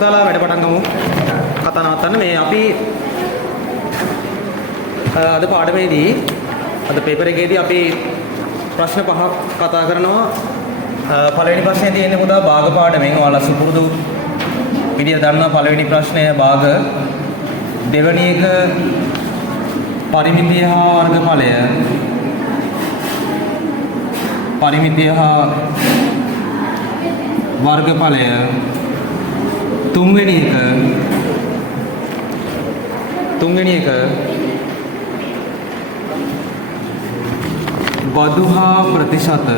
පුතාලා වැඩ පටන් ගමු. කතා නවත්තන්න මේ අපි අද පාඩමේදී අද පේපර් එකේදී අපි ප්‍රශ්න පහක් කතා කරනවා. පළවෙනි ප්‍රශ්නේ තියෙන්නේ පුතා භාග පාඩමෙන්. ඔයාලා සුපුරුදු විදියට දන්නවා පළවෙනි ප්‍රශ්නය භාග. දෙවෙනි එක පරිමිතිය හා වර්ගඵලය. පරිමිතිය හා වර්ගඵලය. තුන්වෙනි එක බදු හා ප්‍රතිශත.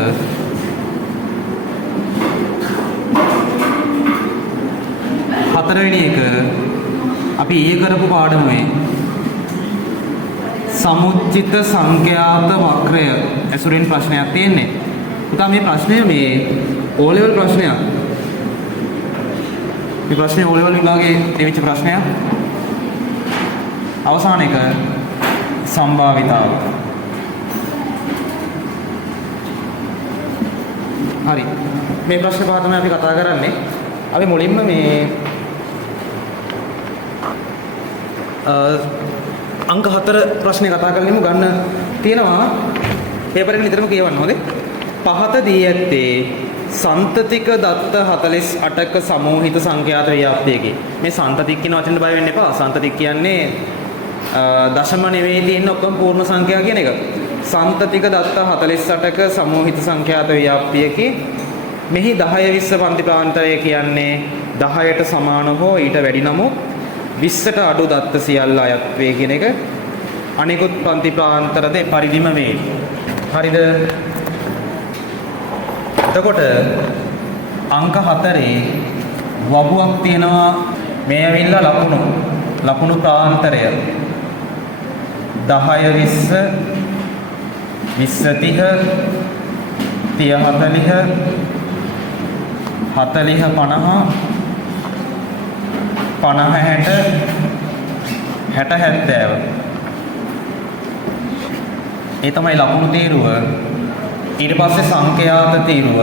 හතරවෙනි එක අපි ඊයේ කරපු පාඩමේ සමුච්චිත සංඛ්‍යාත වක්‍රය ඇසුරෙන් ප්‍රශ්නයක් තියෙන්නේ. පුතා මේ ප්‍රශ්නය මේ O level ප්‍රශ්නයක්. මේ ප්‍රශ්නේ O level විභාගයේ දෙවිච්ච ප්‍රශ්නයක්. අවසාන එක සම්භාවිතාව. හරි. මේ ප්‍රශ්න පහ තමයි අපි කතා කරන්නේ. අපි මුලින්ම මේ අංක 4 ප්‍රශ්නේ කතා කරගමු. ගන්න තියෙනවා පේපර් එකේ නිතරම කියවන්න ඕනේ. පහත දී ඇත්තේ සන්තතික දත්ත 48ක සමූහිත සංඛ්‍යාත ව්‍යාප්තියකි. මේ සන්තතික කියන වචනෙට බය වෙන්න එපා. සන්තතික කියන්නේ දශම නෙවෙයි තියෙන ඔක්කොම පූර්ණ සංඛ්‍යා කියන එක. සන්තතික දත්ත 48ක සමූහිත සංඛ්‍යාත ව්‍යාප්තියකි. මෙහි 10 20 පන්ති ප්‍රාන්තරය කියන්නේ 10ට සමාන හෝ ඊට වැඩි නමුත් 20ට අඩු දත්ත සියල්ල අයත් වේ කියන එක. අනිකුත් පන්ති ප්‍රාන්තරද පරිදිම වේ. හරිද? එතකොට අංක 4 වගුවක් තියෙනවා. මේ ඇවිල්ලා ලකුණු ප්‍රාන්තරය 10 20 20 30 40 40 50 50 60 60 70. ඒ තමයි ලකුණු තීරුව. ඊට පස්සේ සංඛ්‍යාත තීරුව.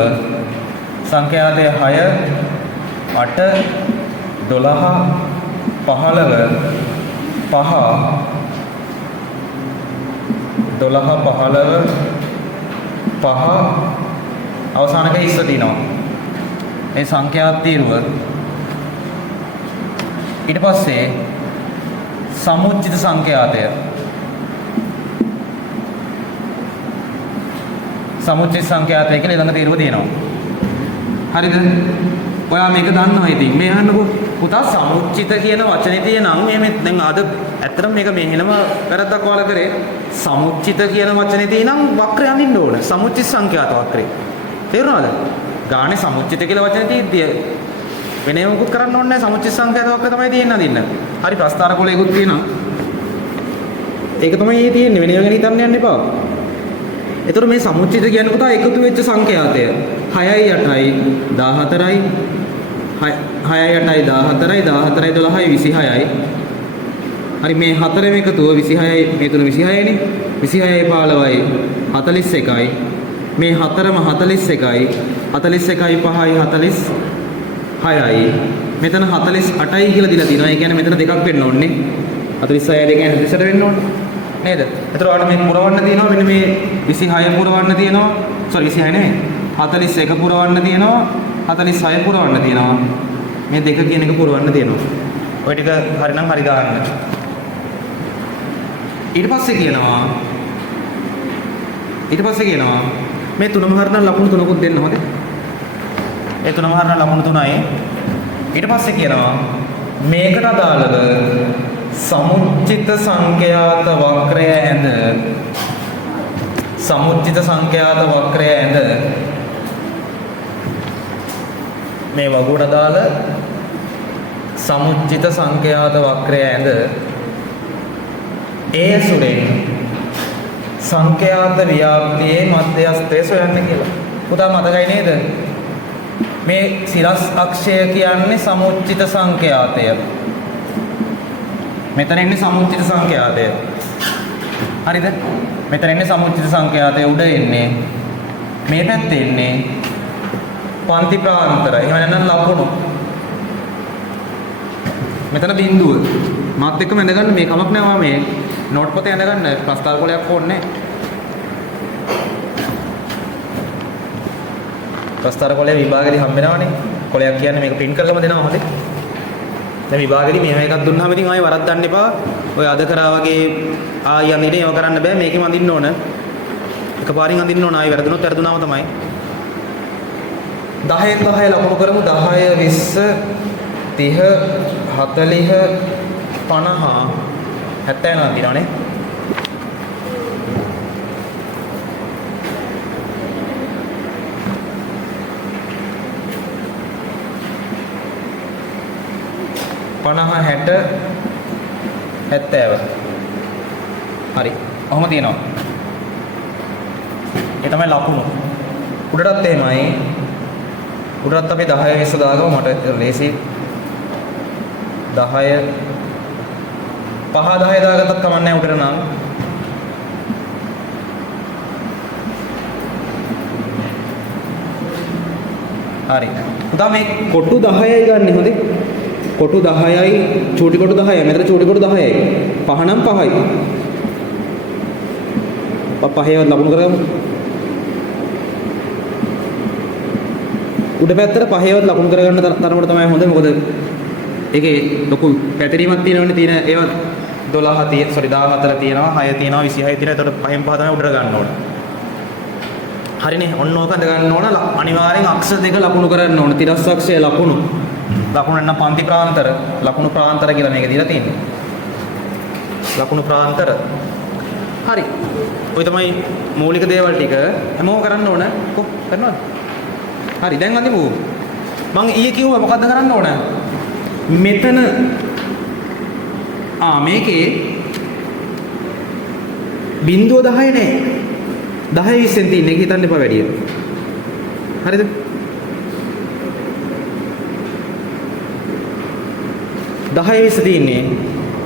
සංඛ්‍යාතය 6 8 12 15 5 12 15 5 අවසානක 20 තියෙනවා. ඒ සංඛ්‍යාත තීරුව. ඊට පස්සේ සමුච්චිත සංඛ්‍යාතය. සමුච්චිත සංඛ්‍යාතය කියලා ළඟ තීරුව තියෙනවා. හරිද? ඔයා මේක දන්නවා ඉතින්. මේ අහන්නකෝ පුතා සමුච්චිත කියන වචනේ තියෙන නම් මේ දැන් අද ඇත්තටම මේක මේ හෙනම වැරද්දක් වල කරේ. සමුච්චිත කියන වචනේ තියෙන නම් වක්‍රය අඳින්න ඕන. සමුච්චිත සංඛ්‍යාත වක්‍රය. තේරුණාද? ගානේ සමුච්චිත කියලා වචනේ තියෙද්දි වෙනේ මොකුත් කරන්න ඕනේ නැහැ. සමුච්චිත සංඛ්‍යාත වක්‍රය තමයි තියෙන්න අදින්න. හරි ප්‍රස්තාර කොලයකුත් තියෙනවා. ඒක තමයි මේ තියෙන්නේ. වෙන වෙන හිතන්න යන්න එපා. එතකොට මේ සමුච්චිත කියන්නේ පුතා එකතු වෙච්ච සංඛ්‍යාතය 6යි 8යි 14යි 6යි 8යි 14යි 14යි 12යි 26යි. හරි මේ හතරෙම එකතුව 26යි මේ තුන 26යිනේ. 26යි 15යි 41යි. මේ හතරම 41යි 41යි 5යි 46යි. මෙතන 48යි කියලා දීලා තියෙනවා. ඒ කියන්නේ මෙතන දෙකක් වෙන්න ඕනේ. 46යි දෙක කියන්නේ 40ට වෙන්න ඕනේ. නේද? එතකොට මේ පුරවන්න තියෙනවා මෙන්න මේ 26 පුරවන්න තියෙනවා. sorry 26 නෙමෙයි. 41 පුරවන්න තියෙනවා. 46 පුරවන්න තියෙනවා. මේ දෙක කියන එක පුරවන්න තියෙනවා. ඔය ටික හරිනම් හරි දාන්න. ඊට පස්සේ කියනවා මේ තුනම හරිනම් ලකුණු තුනකුත් දෙන්න හොඳේ. ඒ තුනම හරිනම් ලකුණු 3යි. ඊට පස්සේ කියනවා මේකට අදාළව සමුච්චිත සංඛ්‍යාත වක්‍රය ඇඳ මේ වගුවට අදාළ සමුච්චිත සංඛ්‍යාත වක්‍රය ඇඳ ඒ සුරෙන් සංඛ්‍යාත ව්‍යාප්තියේ මධ්‍යස්ථය සොයන්න කියලා. පුතා මතකයි නේද? මේ සිරස් අක්ෂය කියන්නේ සමුච්චිත සංඛ්‍යාතය. මෙතන ඉන්නේ සමුච්චිත සංඛ්‍යාතය. හරිද? මෙතන ඉන්නේ සමුච්චිත සංඛ්‍යාතය උඩ ඉන්නේ. මේ පැත්තේ ඉන්නේ පන්ති ප්‍රාන්තර. එහෙම නැත්නම් ලකුණු. මෙතන බිඳුව. මාත් එක්කම ඇඳගන්න මේ කමක් නෑ මේ නෝට් පොතේ ඇඳගන්න ප්‍රස්තාර කොලයක් ඕනේ නෑ. ප්‍රස්තාර කොලේ විභාගෙදී හම්බ වෙනවනේ. කොලයක් කියන්නේ මේක print කරලාම දෙනවා හොඳේ. දැන් විභාගෙදී මෙහෙම එකක් දුන්නාම ඉතින් ආයෙ වරද්දන්න එපා. ඔය අද කරා වගේ ආයෙ අඳින්නේ ඒව කරන්න බෑ. මේකෙම අඳින්න ඕන. එකපාරින් අඳින්න ඕන. ආයෙ වැරදුනොත් වැරදුනාම තමයි. 10න් 10 ලකුණු කරමු. 10 20 30 40 50 70 නම් දිනවනේ. පනහ 60 70 හරි ඔහොම තියෙනවා. ඒ තමයි ලකුණු. උඩටත් එහෙමයි. උඩටත් අපි 10 20 දාගමු මට ලේසි. 10 5 10 දාගත්තත් කමක් නැහැ උඩට නම්. හරි. උදා මේ කොටු 10යි ගන්න හොඳේ. කොටු 10යි චූටි කොටු 10යි. මෙතන චූටි කොටු 10යි. පහ නම් 5යි. පහේවත් ලකුණු කරගමු. උඩ පැත්තට පහේවත් ලකුණු කරගන්න තරමට තමයි හොඳ. මොකද ඒකේ ලොකු පැතිරීමක් තියෙනවනේ. තියෙන ඒවා 12 තියෙන 14 තියෙනවා 6 තියෙනවා 26 තියෙනවා. එතකොට පහෙන් පහ තමයි උඩට ගන්න ඕන. හරිනේ. ඔන්න ඕක අඳ ගන්න ඕන. අනිවාර්යෙන් අක්ෂ දෙක ලකුණු කරන්න ඕන. තිරස් අක්ෂය ලකුණු. ලකුණු නම් පන්ති ප්‍රාන්තර. ලකුණු ප්‍රාන්තර කියලා මේක දීලා තියෙන්නේ. ලකුණු ප්‍රාන්තර. හරි. ඔය තමයි මූලික දේවල් ටික හැමෝම කරන්න ඕන. කො කරනවද? හරි. දැන් අඳිමු. මම ඊයේ කිව්වා මොකද්ද කරන්න ඕන? මෙතන මේකේ බිංදුව 10 නේ. 10 20 තියෙන එක හිතන්න එපා වැඩියට. හරිද? දහය 20 තියෙන්නේ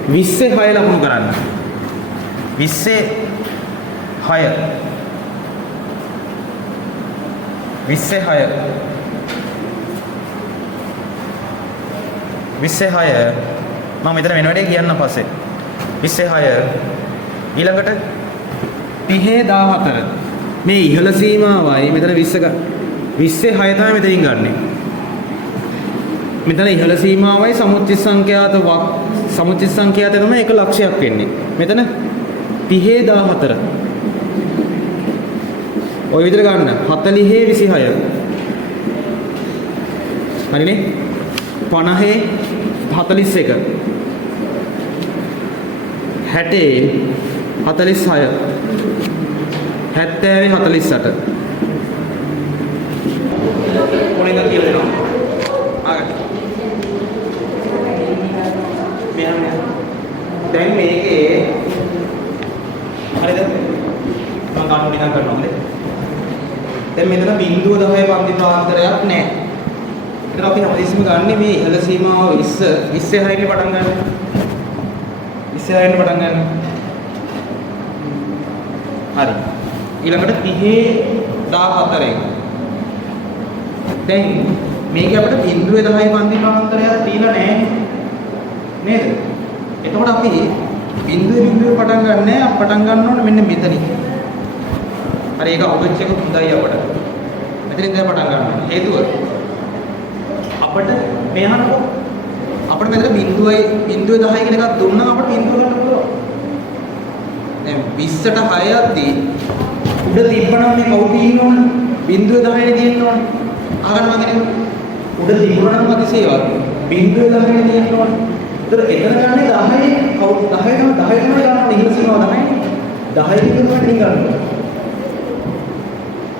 20 6 ලකුණු කරන්න. 20 6 20 6 මම මෙතන වෙන වැඩේ කියන්නම් පස්සේ. 26 ඊළඟට 30 14 මේ ඉහළ සීමාවයි මෙතන 20 26 තමයි මෙතනින් ගන්නෙ. මෙතන ඉහළ සීමාවයි සමුච්චිත සංඛ්‍යාත තමයි එක ලක්ෂයක් වෙන්නේ. මෙතන 30 14 ඔය විදිහට ගන්න. 40 26 හරිනේ. 50 41 60 46 70 48 කොහෙන්ද කියලා දෙනවා. දැන් මේකේ හරිද? මම ගන්න විනා කරනවා නේද? දැන් මෙතන බිංදුව 10 පන්ති ප්‍රාන්තරයක් නැහැ. ඒතර අපි හැමදෙස්සම ගන්න මේ ඉහළ සීමාව 20 26 නේ පටන් ගන්න. 26 නේ පටන් ගන්න. හරි. ඊළඟට 30 14 දැන් මේක අපිට බිංදුවේ 10 පන්ති ප්‍රාන්තරයක් දීලා නැහැ නේද? එතකොට අපි බිංදුවේ පටන් ගන්නෑ. පටන් ගන්න ඕනේ මෙන්න මෙතනින්. හරි. ඒක අවුච්ච එක හොඳයි අපට. මෙතනින් දැන් පටන් ගන්න ඕනේ. හේතුව අපිට මෙහානකො අපිට මෙතන බිංදුවේ 10 කියන එකක් දුන්නා අපිට බිංදුව ගන්න පුළුවන්. දැන් 20ට 6ක් දී උඩ තිබ්බනම් මේ කවුද ඉන්නවනේ? බිංදුවේ 10 නේ තියෙන්න ඕනේ. අහගන්න මම කියන්නේ උඩ තිබුණා නම් අතිශේවත් බිංදුවේ 10 නේ තියෙන්න ඕනේ. එතන ගන්නේ 10 කවුද 10 තමයි ගන්න ඉහළ සීමාව 10 විතරක් නේ ගන්න.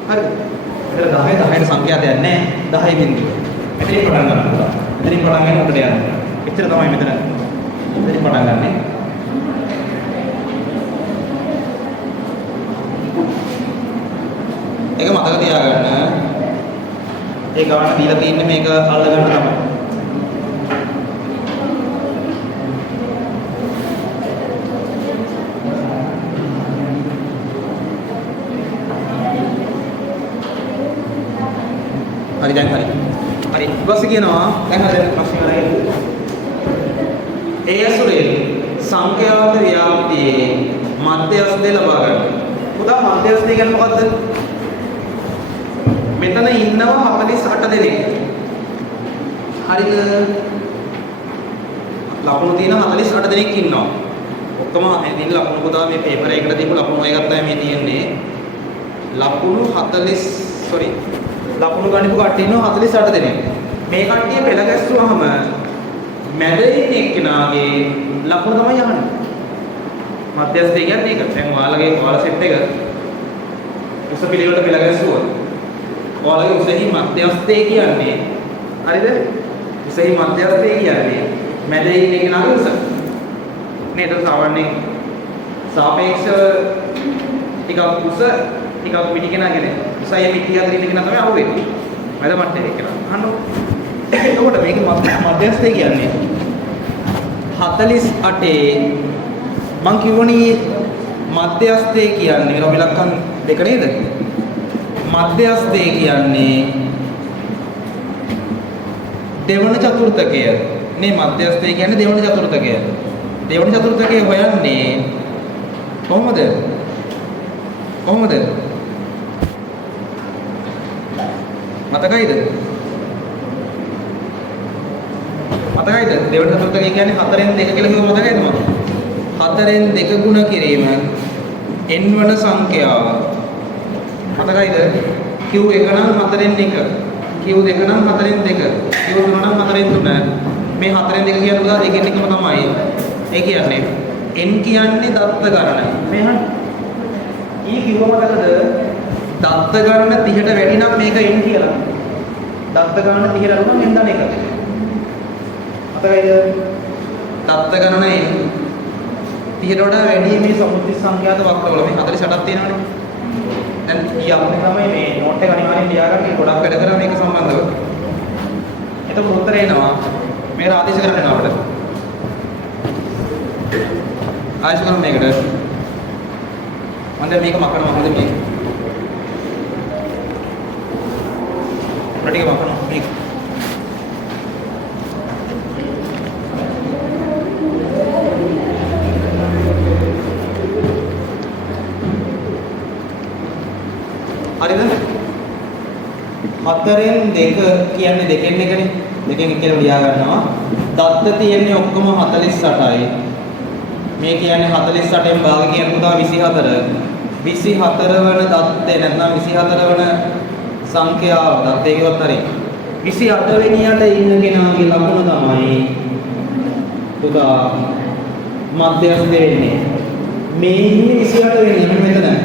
හරි. එතන 10ට සංඛ්‍යාතයක් නැහැ. 10 බිංදුව. මෙතනින් පටන් ගන්න පුළුවන්. මෙතනින් පටන් ගන්න උඩට යන්න. එච්චර තමයි මෙතන. මෙතනින් පටන් ගන්නෙ. ඒක මතක තියාගන්න. ඒ ගාන දීලා තින්නේ මේක අල්ල ගන්න තමයි. හරි දැන් හරි. හරි. ඊපස්සේ කියනවා දැන් හරි ප්‍රශ්න කරයි. ඒ ඇසුරෙන් සංඛ්‍යාත ව්‍යාප්තියේ මධ්‍යස්ථය ලබා ගන්න. පුතා මධ්‍යස්ථය කියන්නේ මොකද්ද? මෙතන ඉන්නවා 48 දෙනෙක්. හරිද? ලකුණු තියෙන 48 දෙනෙක් ඉන්නවා. ඔක්කොම මේ දින ලකුණු පුතා මේ පේපර් එකකට දීපු ලකුණු ඔය ගත්තා මේ තියෙන්නේ. ලකුණු 40 ලකුණු ගනිපු කට්ටිය ඉන්නවා 48 දෙනෙක්. මේ කට්ටිය පෙළ ගැස්සුවාම මැද ඉන්න එක්කෙනාගේ ලකුණු තමයි යහන්නේ. මධ්‍යස්ථය කියන්නේ ඒක. දැන් ඔයාලා සෙට් එක උස පිළිවෙලට පෙළ ගැස්සුවා. ඔයාලගේ උසෙහි මධ්‍යස්ථය කියන්නේ හරිද? උසෙහි මධ්‍යස්ථය කියන්නේ මැද ඉන්න එක්කෙනාගේ උස. නේද? සාමාන්‍යයෙන් සාපේක්ෂව ටිකක් උස ටිකක් පිටි කෙනාගෙන උසයි පිටි අතර ඉන්න කෙනා තමයි අහුවෙන්නේ. මැද මට්ටමේ කෙනා. අහන්න. එතකොට මේක මධ්‍යස්ථය කියන්නේ 48 මං කියවනේ මධ්‍යස්ථය කියන්නේ අපි ලක්කන් දෙක නේද? මධ්‍යස්ථය කියන්නේ දෙවන චතුර්ථකය. නේ මධ්‍යස්ථය කියන්නේ දෙවන චතුර්ථකය. දෙවන චතුර්ථකය හොයන්නේ කොහොමද? මතකයිද? දෙවන චතුර්ථකය කියන්නේ 4න් 2 කියලා කිව්ව මතකයිද මම? 4න් 2 ගුණ කිරීම n වන සංඛ්‍යාව. මතකයිද? q1 නම් 4න් 1, q2 නම් 4න් 2, q3 නම් 4න් 3. මේ 4න් 2 කියන්නේ පුතා දෙකෙන් එකම තමයි. ඒ කියන්නේ n කියන්නේ දත්ත ගණන. මේ අහන්න. ඊ කිව්ව මතකද? දත්ත ගණන 30ට වැඩි නම් මේක n කියලා. දත්ත ගණන 30ට අඩු නම් n දන එක. මතකයිද? දත්ත ගණන n 30ට වඩා වැඩි මේ සමුද්දි සංඛ්‍යාත වක්‍රවල මේ 48ක් තියෙනවනේ. දැන් ඊ අපේ තමයි මේ නෝට් එක අනිවාර්යෙන් ලියාගන්න ගොඩක් වැඩ කරා මේක සම්බන්ධව. එතකොට උත්තර එනවා. මේක ආදේශ කරන්න එනවා අපිට. ආයෙත් කරමු මේකට. මම දැන් මේක මකනවා මොකද මේක? රටික මකනවා මේක. හරිද? 4න් 2 කියන්නේ දෙකෙන් එකනේ. දෙකෙන් එක කියලා ලියා ගන්නවා. දත්ත තියෙන්නේ ඔක්කොම 48යි. මේ කියන්නේ 48න් භාග කියන පුතා 24. 24 වන දත්තේ නැත්නම් 24 වන සංඛ්‍යාව දත්තේ කිව්වත් හරි. 28 වෙනියට ඉන්න කෙනාගේ ලකුණ තමයි පුතා මධ්‍යස්ථ වෙන්නේ. මේ ඉන්නේ 28 වෙනිය මෙතන.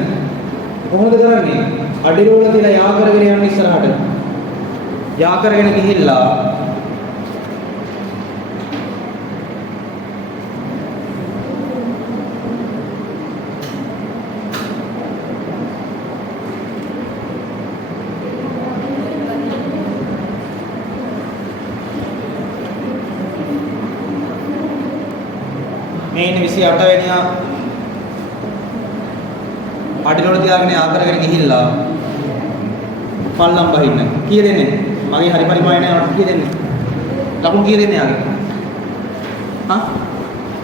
කොහොමද කරන්නේ? අඩිරෝල තියලා යා කරගෙන යන්න ඉස්සරහට. යා කරගෙන ගිහිල්ලා මේ ඉන්නේ 28 වෙනියා අඩිරෝල තියාගෙන යා කරගෙන ගිහිල්ලා පල්ලම් බහින්න. කීය දෙන්නේ? මගේ හරි පරිමාණය නෑ කීය දෙන්නේ? ලකුණු කීය දෙන්නේ යාගේ? හා?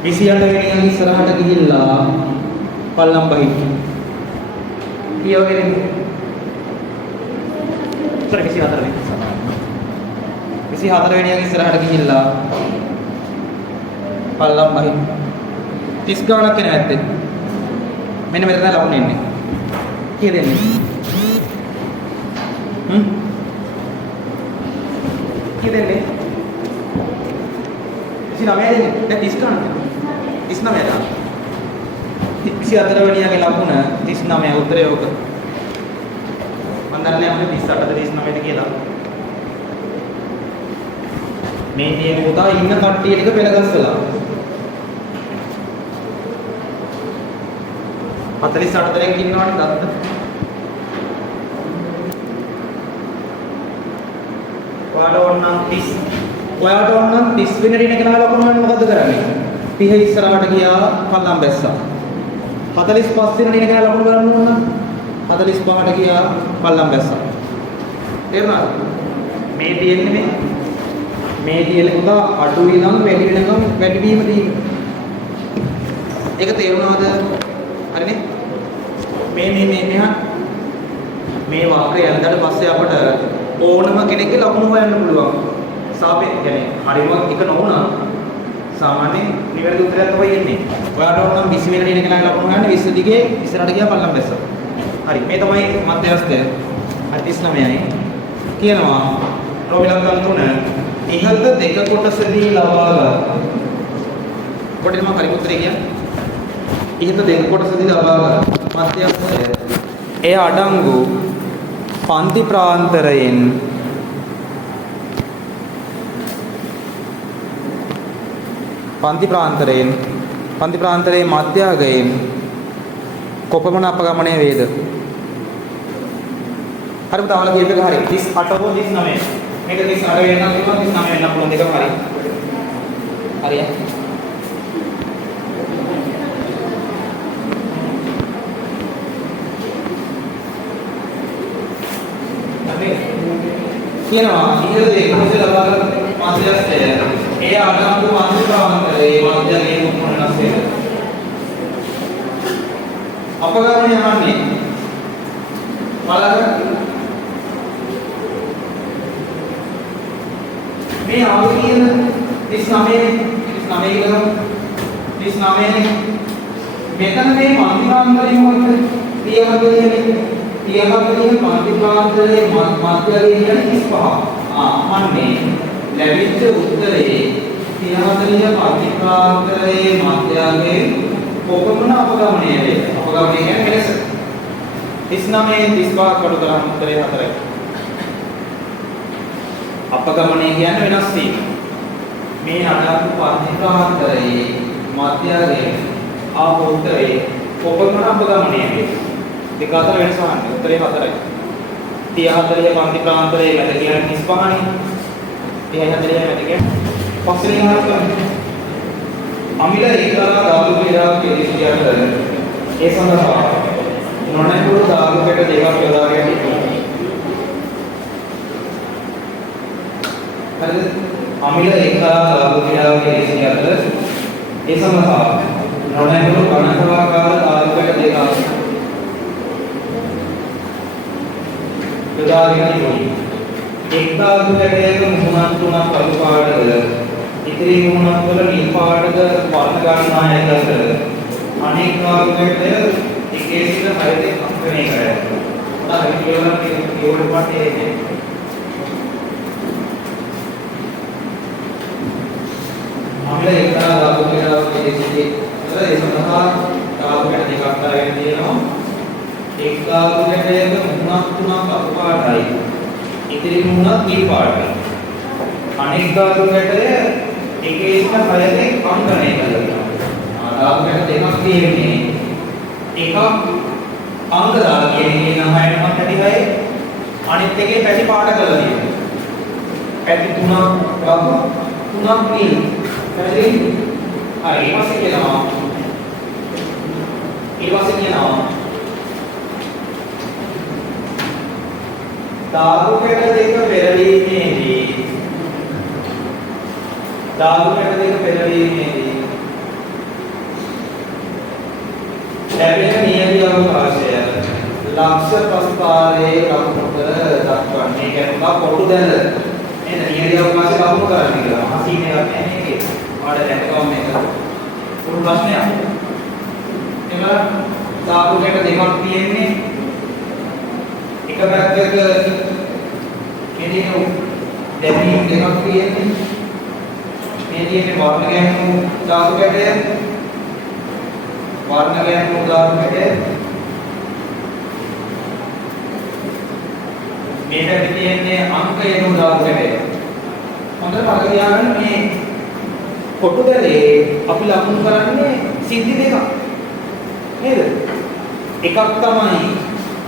28 වෙනියා ඉස්සරහට ගිහිල්ලා පල්ලම් බහින්න. කීය වගේ දෙන්නේ? 24 වෙනි. 24 වෙනියා ඉස්සරහට ගිහිල්ලා පල්ලම් බහින්න. 30 ගණනක් එන ඇත්තේ. මෙන්න මෙතන ලකුණු එන්නේ. කීය දෙන්නේ? කීය දෙන්නේ? 29 දෙන්නේ. දැන් 30 ගන්න. 39 දාන්න. 24 වෙනියාගේ ලකුණ 39 උත්තරය ඕක. මම දන්නේ අපිට 38ද 39ද කියලා. මේ තියෙන පුතා ඉන්න කට්ටිය ටික පෙළගස්සලා 48 දෙනෙක් ඉන්නවනේ දත්ත. ඔයාට ඕනනම් 30 වෙනිට ඉන්න කෙනා ලකුණු ගන්න මොකද කරන්නේ? 30 ඉස්සරහට ගියා පල්ලම් බැස්සා. 45 වෙනිට ඉන්න කෙනා ලකුණු ගන්න ඕන නම් 45ට ගියා පල්ලම් බැස්සා. තේරුණාද? මේ තියෙන්නේ මේ මේ තියෙන පුතා අඩුයි නම් වැඩි වෙනකම් වැඩි වීම තියෙන. ඒක තේරුණාද? හරිනේ? මෙහා මේ වක්‍රය ඇඳලා පස්සේ අපට ඕනම කෙනෙක්ගේ ලකුණු හොයන්න පුළුවන්. කියන්නේ හරිම එක නොවුණා සාමාන්‍යයෙන් නිවැරදි උත්තරයක් තමයි එන්නේ. ඔයාලට ඕන නම් 20 වෙනි ඉන්න කෙනාගේ ලකුණු හොයන්න 20 දිගේ ඉස්සරහට ගියා පල්ලම් බැස්ස. හරි මේ තමයි මධ්‍යස්ථය. 39යි. කියනවා රෝමිලක්කම් 3 ඉහත දෙක කොටසදී ලබා කොටේ මම හරි උත්තරේ කියන්නේ. ඉහත දෙක කොටසදී ලබා මධ්‍යස්ථය එය අඩංගු පන්ති ප්‍රාන්තරයෙන් පන්ති ප්‍රාන්තරයේ මධ්‍යගයෙන් කොපමණ අපගමනය වේද? හරි පුතාවල කියපේක හරි 38 හෝ 39 මේක 38 වෙන්න පුළුවන් 39 වෙන්න පුළුවන් දෙකම හරි හරිය කියනවා ඉහළ දෙක කොටස ලබාගත් මධ්‍යස්ථය ඒ අඩංගු පන්ති ප්‍රාන්තරයේ මධ්‍යගයෙන් කොපමණ වෙනස් වේද? අපගමනය යන්නේ බලන්න මේ ආවෘතිය 39 මෙතන මේ පන්ති ප්‍රාන්තරයේ මොකද? 30 පන්ති ප්‍රාන්තරයේ මධ්‍යගය කියන්නේ 35. අන්නේ ලැබිච්ච උත්තරේ 30 පන්ති ප්‍රාන්තරයේ මධ්‍යගයේ කොපමණ අපගමනය වේ? අපගමනය කියන්නේ මෙලෙස 39 35 කඩු කරාම උත්තරේ 4යි. අපගමනය කියන්නේ වෙනස් වීම. මේ අඩංගු පන්ති ප්‍රාන්තරයේ මධ්‍යගයේ ආපෝත්තරේ කොපමණ අපගමනය වේ? දෙක අතර වෙනස අහන්න. උත්තරේ 4යි. 30 පන්ති ප්‍රාන්තරයේ මැද කියන්නේ 35නේ. 30 40 මැද කියන්නේ පස්සේ හරි අමිල ඒකලා ධාතු වේලා කියන්නේ ඒ සඳහා නොනැඹුරු ධාතු කට දෙකක් යොදා ගැනීම. හරිද? අමිල ඒකලා ධාතු වේලා කියන්නේ ඒ සඳහා නොනැඹුරු ඝනකාකාර ධාතු කට දෙකක් යොදා ගැනීම. එක් ධාතු කටයක මුහුණක් තුනක් කළු පාටද ඉතිරි මුහුණක් වල නිල් පාටද වර්ණ ගන්නා ඇතට අනෙක් ධාතු කටය එකේ සිට 6 දෙක අංකණය කරයි. උදාහරණ කියවලා කියවල පාටේ එන්නේ. අපිට එක්තරා ධාතු කටයක ඒ සඳහා ධාතු කට දෙකක් දාගෙන තියෙනවා. එක් ධාතු කටයක මුහුණක් තුනක් කළු පාටයි ඉතිරි මුහුණක් නිල් පාටයි. අනෙක් ධාතු කටය එකේ සිට 6 දෙක අංකණය කරනවා. ධාතු කැට දෙකක් තියෙන්නේ. එකක් අංක දාලා කියන්නේ 9ටම පැති 6. අනිත් එකේ පැති පාට කරලා තියෙනවා. පැති 3ක් ගමු. 3ක් නිල්. පැති හරි ඊපස්සේ කියනවා. ධාතු කැට දෙක පෙරලීමේදී ලැබෙන නියම අවකාශය ලක්ෂ ප්‍රස්ථාරයේ ලකුණට දක්වන්නේ. කියන්නේ කොටු දැල නේද? නියම අවකාශය ලකුණු කරන්නේ කියලා. මහසීනේ ගන්න මේකේ. ඔයාලට දැක්කම මේක පොඩු ප්‍රශ්නයක්. ඒක ධාතු කැට දෙකක් තියෙන්නේ. එක පැත්තක කෙනෙක් දැනීම් දෙකක් තියෙන්නේ. මේ තියෙන්නේ වර්ණ ගැන්වු ධාතු කැටය. වර්ණ ගැන්වු ධාතු කැටය. මේ පැත්තේ තියෙන්නේ අංක යන ධාතු කැටය. හොඳට මතක තියාගන්න මේ කොටු දැලේ අපි ලකුණු කරන්නේ සිද්ධි දෙකක්. නේද? එකක් තමයි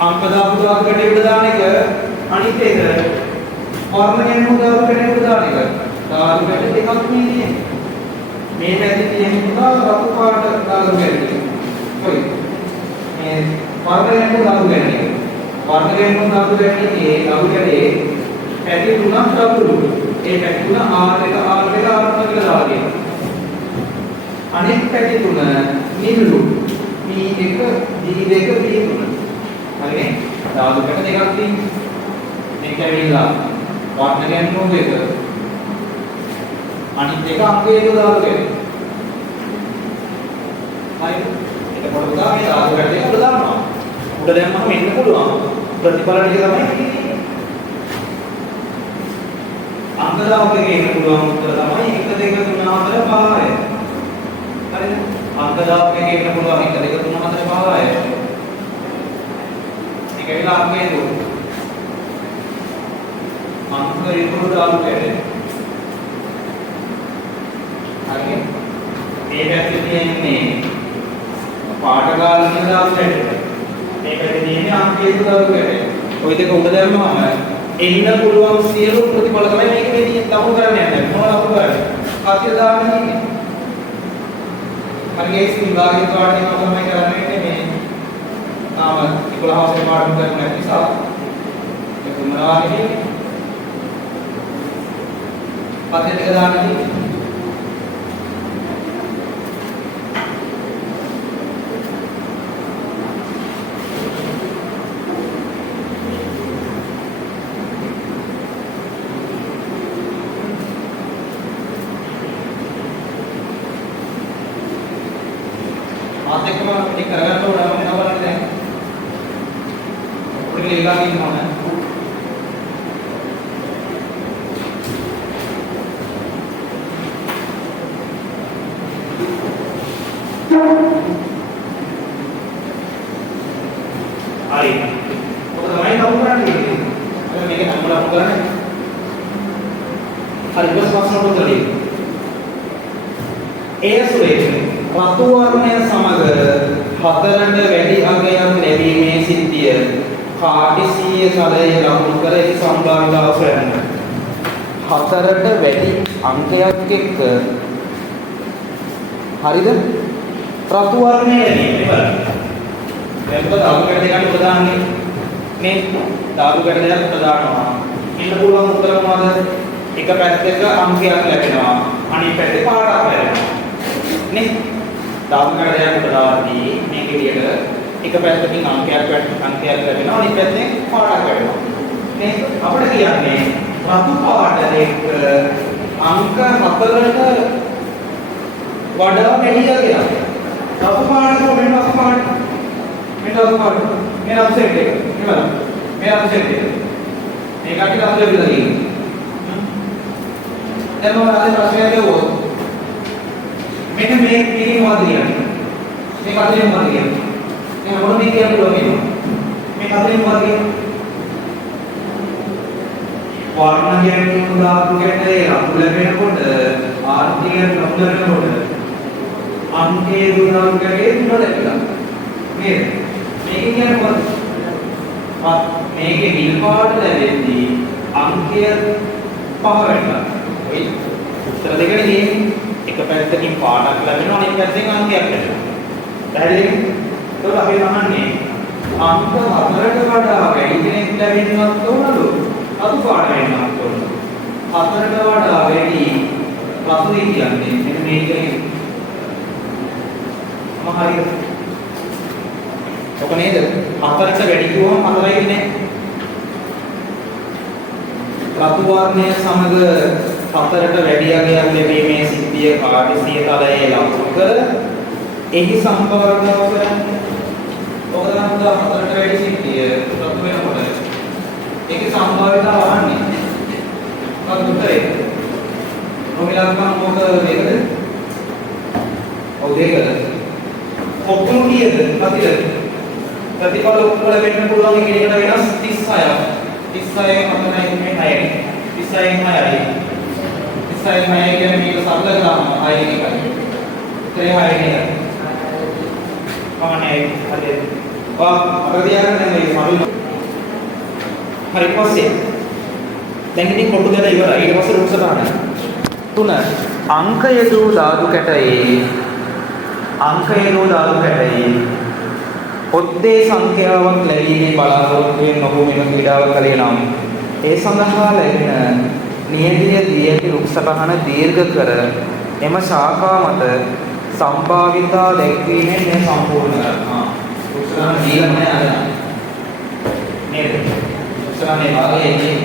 අංක දාපු ධාතු කැටයට දාන එක. අනිත් එක වර්ණ ගැන්වු ධාතු කැටයට දාන එක. ධාතු කැට දෙකක් නේ. මේ පැත්තේ තියෙන පුතා රතු පාට ධාතු කැටය. හරි. මේ වර්ණ ගැන්වු ධාතු කැටය. වර්ණ ගැන්වු ධාතු කැටයේ ධාතු කැටේ පැති තුනක් දක්වලු. ඒ පැති තුන R1 R2 කියලා දාගෙන. අනෙක් පැති තුන නිල්ලු P1 D2 P3. හරිනේ? ධාතු පැති දෙකක් තියෙනවා. මේක ඇවිල්ලා වර්ණකයන් නෝද එක. අනිත් එක අංකයේ ධාතු පැති. හරිද? එතකොට උදා මේ ධාතු පැති දෙක උඩ දානවා. උඩ දැම්මම මෙන්න පුළුවන්. ප්‍රතිඵල ටික තමයි අංක දාපකේ එන්න පුළුවන් උත්තර තමයි 1 2 3 4 5. හරිද? අංක දාපකේ එන්න පුළුවන් 1 2 3 4 5. මේක වෙලා අංකයේ දුක. අංක ඉක්කොල දාපු කැඩේ. හරිද? මේ පැත්තේ තියෙන්නේ පාට ගාලා දාපු කැඩේ. මේ පැත්තේ තියෙන්නේ අංකයේ දාපු කැඩේ. ওই දෙක උඩ දැම්මම එන්න පුළුවන් සියලු ප්‍රතිඵල තමයි මේක මේ ලකුණු කරන්න යන්නේ. මොන ලකුණු කරන්නේ? කාතිය දාන්න ඉන්නේ. හරි ගේස් විභාගයේ පාඩේ තමයි කරන්නේ මේ නාම 11 වසරේ පාඩම් කරන්න නැති නිසා ඒක මොනවානේ? කාතිය ටික දාන්න ඉන්නේ. ඒක කරගන්න ඕන මොනවා බලන්න දැන්. ඔතන ඉලා ඉන්නවා. හරි. ඔක තමයි ලකුණු කරන්නේ. අර මේක නම් ලකුණු කරන්නේ. හරි බස් ප්‍රශ්න උත්තරේ. ඒ සුරේ රතු වර්ණය සමග 4ට වැඩි අගයක් ලැබීමේ සිද්ධිය කාර්යසීය තලයේ ලකුණු කර එහි සම්භාවිතාව සොයන්න. 4ට වැඩි අංකයක් එක්ක හරිද? රතු වර්ණය ලැබීම බලන්න. දැන් ඔබ ධාතු කැට දෙකක් උදාහරණයක් මේ ධාතු කැට දෙකක් උදාහරනවා. ඉන්න පුළුවන් උත්තර මොනවද? එක පැත්තක අංකයක් ලැබෙනවා. අනිත් පැත්තේ පාඩක් ලැබෙනවා. නේ? ධාතු කැට දෙකක් උදාහරණදී මේක විදියට එක පැත්තකින් අංකයක් ලැබෙනවා. අනිත් පැත්තෙන් පාඩක් ලැබෙනවා. නේ? අපිට කියන්නේ රතු පාට දෙක අංක 4ට වඩා වැඩි කියලා. රතු පාට මෙන්න රතු පාට මෙන්න රතු පාට මෙන්න අප්සෙට් එක නෙමෙයි මෙන්න අප්සෙට් එක මේක අපි අප්සෙට් එකලා තියෙනවා. දැන් මම අද ප්‍රශ්නයක් දෙවොත් මෙන්න මේකේ මොකද කියන්නේ මේක අතරින් මොකද කියන්නේ මේ මොන මේ කියන්න පුළුවන් මේක අතරින් මොකද කියන්නේ වර්ණ කියන්නේ උදාහරණ දෙකේ රතු ලැබෙනකොට ආර්ථිකය රතු ලැබෙනකොට අංකයේ උදාහරණ දෙකේ තුන ලැබිලා නේද මේක කියන්නේ මොකද මේකේ නිල් පාට ලැබෙද්දී අංකය පහ වෙනවා ඔය උත්තර දෙකනේ තියෙන්නේ එක පැත්තකින් පාඩක් ලැබෙනවා අනිත් පැත්තෙන් අංකයක් ලැබෙනවා පැහැදිලිද ඒක අපි අහන්නේ අංක 4ට වඩා වැඩි කෙනෙක් ලැබෙන්නවත් ඕනද අතු පාඩ වෙන්නවත් ඕනද 4ට වඩා වැඩි රතුයි කියන්නේ මෙන්න මේකේ මහරිය ඔක නේද 4ට වැඩි කිව්වම 4යි නේ රතු වර්ණය සමග 4ට වැඩි අගයක් ලැබීමේ සිද්ධිය කාර්යසීය තලයේ ලකුණු කර එහි සම්භාවිතාව කරන්නේ ඔක තමයි 4ට වැඩි සිද්ධිය රතු වෙනකොට ඒකේ සම්භාවිතාව අහන්නේ මොකක්ද උත්තරේ නොමිලක්ම මොකද මේකද ඔව් දෙකද ඔක්කොම කීයද අතිද ප්‍රතිඵල ඔක්කොම වෙන්න පුළුවන් එකකට වෙනස් 36ක් 36 තමයි මේ 6යි 36න් 6යි 36න් 6යි කියන්නේ මේක සරල ගාම 6 එකයි උත්තරේ 6 එකයි කොහොමද හරිද අපිට යන්නේ මේ සමහර හරි පස්සේ දැන් ඉතින් කොටු දෙක ඉවරයි ඊට පස්සේ රුක්ස ගන්න 3 අංක යෙදූ ධාතු කැටයේ ඔද්දේ සංඛ්‍යාවක් ලැබීමේ බලාපොරොත්තු වෙන ඔහු මෙම ක්‍රීඩාව කළේ නම් ඒ සඳහා ලැබෙන නියතිය දී ඇති රුක්සටහන දීර්ඝ කර එම ශාඛා මත සම්භාවිතා දැක්වීමෙන් මේ සම්පූර්ණ කරනවා. රුක්සටහන දීලා නැහැ අද. නේද? රුක්සටහනේ භාගයේ ඉන්නේ.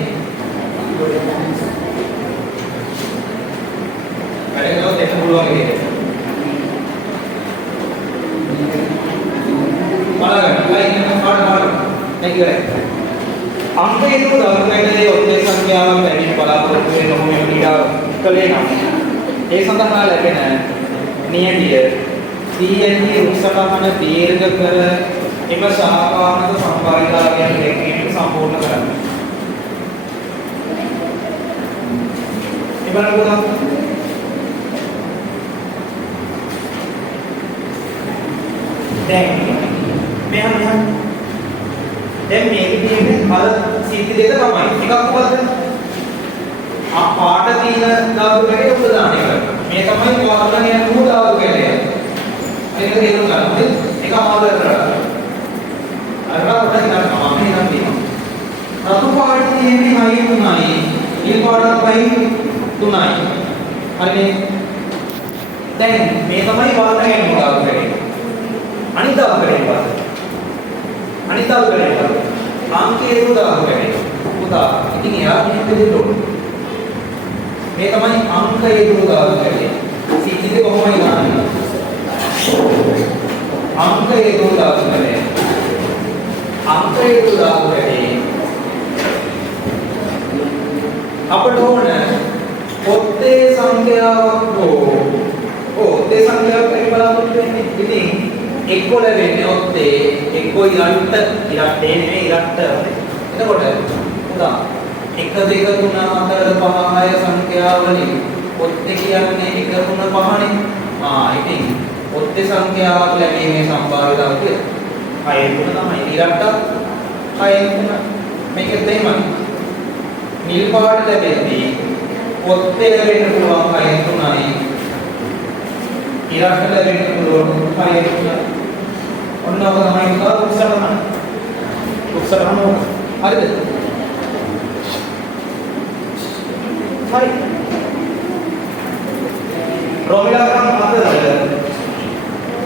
වැඩ කරලා දෙන්න පුළුවන් විදිහට. अंक ඔත්තේ සංඛ්‍යාවක් ලැබෙන බලාපොරොත්තු වෙන මොහොමේ පීඩා කලේ නම් ඒ සඳහා ලැබෙන නියතිය CND උත්සාහන දීර්ඝ කර එම ශාඛාවක සම්භාවිතාවයන් දැක්වීම සම්පූර්ණ කරන්න. ඉබලුණා දැන් මෙහා දැන් මේක තියෙන්නේ අර සිද්ධි දෙක තමයි. එකක් මොකද්ද? පාට තියෙන ධාතු කැලේ උඩ දාන එක. මේ තමයි වාදන යන මූල ධාතු කැලේ. මේක තේරුම් ගන්න. එක ආවද කරලා. අර උඩ දානවා. මේ නම් තියෙනවා. රතු පාට තියෙන්නේ 6යි 3යි. නිල් පාටයි 3යි. හරිනේ. දැන් මේ තමයි වාදන යන මූල ධාතු කැලේ. අනිත් ධාතු කැලේ බලන්න. අනිත් ධාතු කැලේ බලන්න. අංකයේ ධාතු කැලේ. පුතා ඉතින් එයා මෙහෙම දෙන්න ඕනේ. මේ තමයි අංකයේ ධාතු කැලේ. සිද්ධිද කොහොමයි ගන්නේ? අංකයේ ධාතු කැලේ. අංකයේ ධාතු කැලේ. අපට ඕන ඔත්තේ සංඛ්‍යාවක් ඔත්තේ සංඛ්‍යාවක් බලාපොරොත්තු වෙන්නේ. ඉතින් එක්ක ලැබෙන්නේ ඔත්තේ එක්ක ඉරට්ට නෙමෙයි ඉරට්ට. එතකොට පුතා 1 2 3 4 5 6 සංඛ්‍යාවලින් ඔත්තේ කියන්නේ 1 3 5නේ. ඉතින් ඔත්තේ සංඛ්‍යාවක් ලැබීමේ සම්භාවිතාව කියලා 6 3 තමයි. ඉරට්ට 6 3 මේකෙත් එහෙමයි. නිල් පාට ලැබෙද්දී ඔත්තේ ලැබෙන්න පුළුවන් 6 3යි. ඉරට්ට ලැබෙන්න පුළුවන් 6 3යි. ඔන්න ඔක තමයි උත්සාහන. හරිද? හරි. රෝමිලා කරන් හතරද?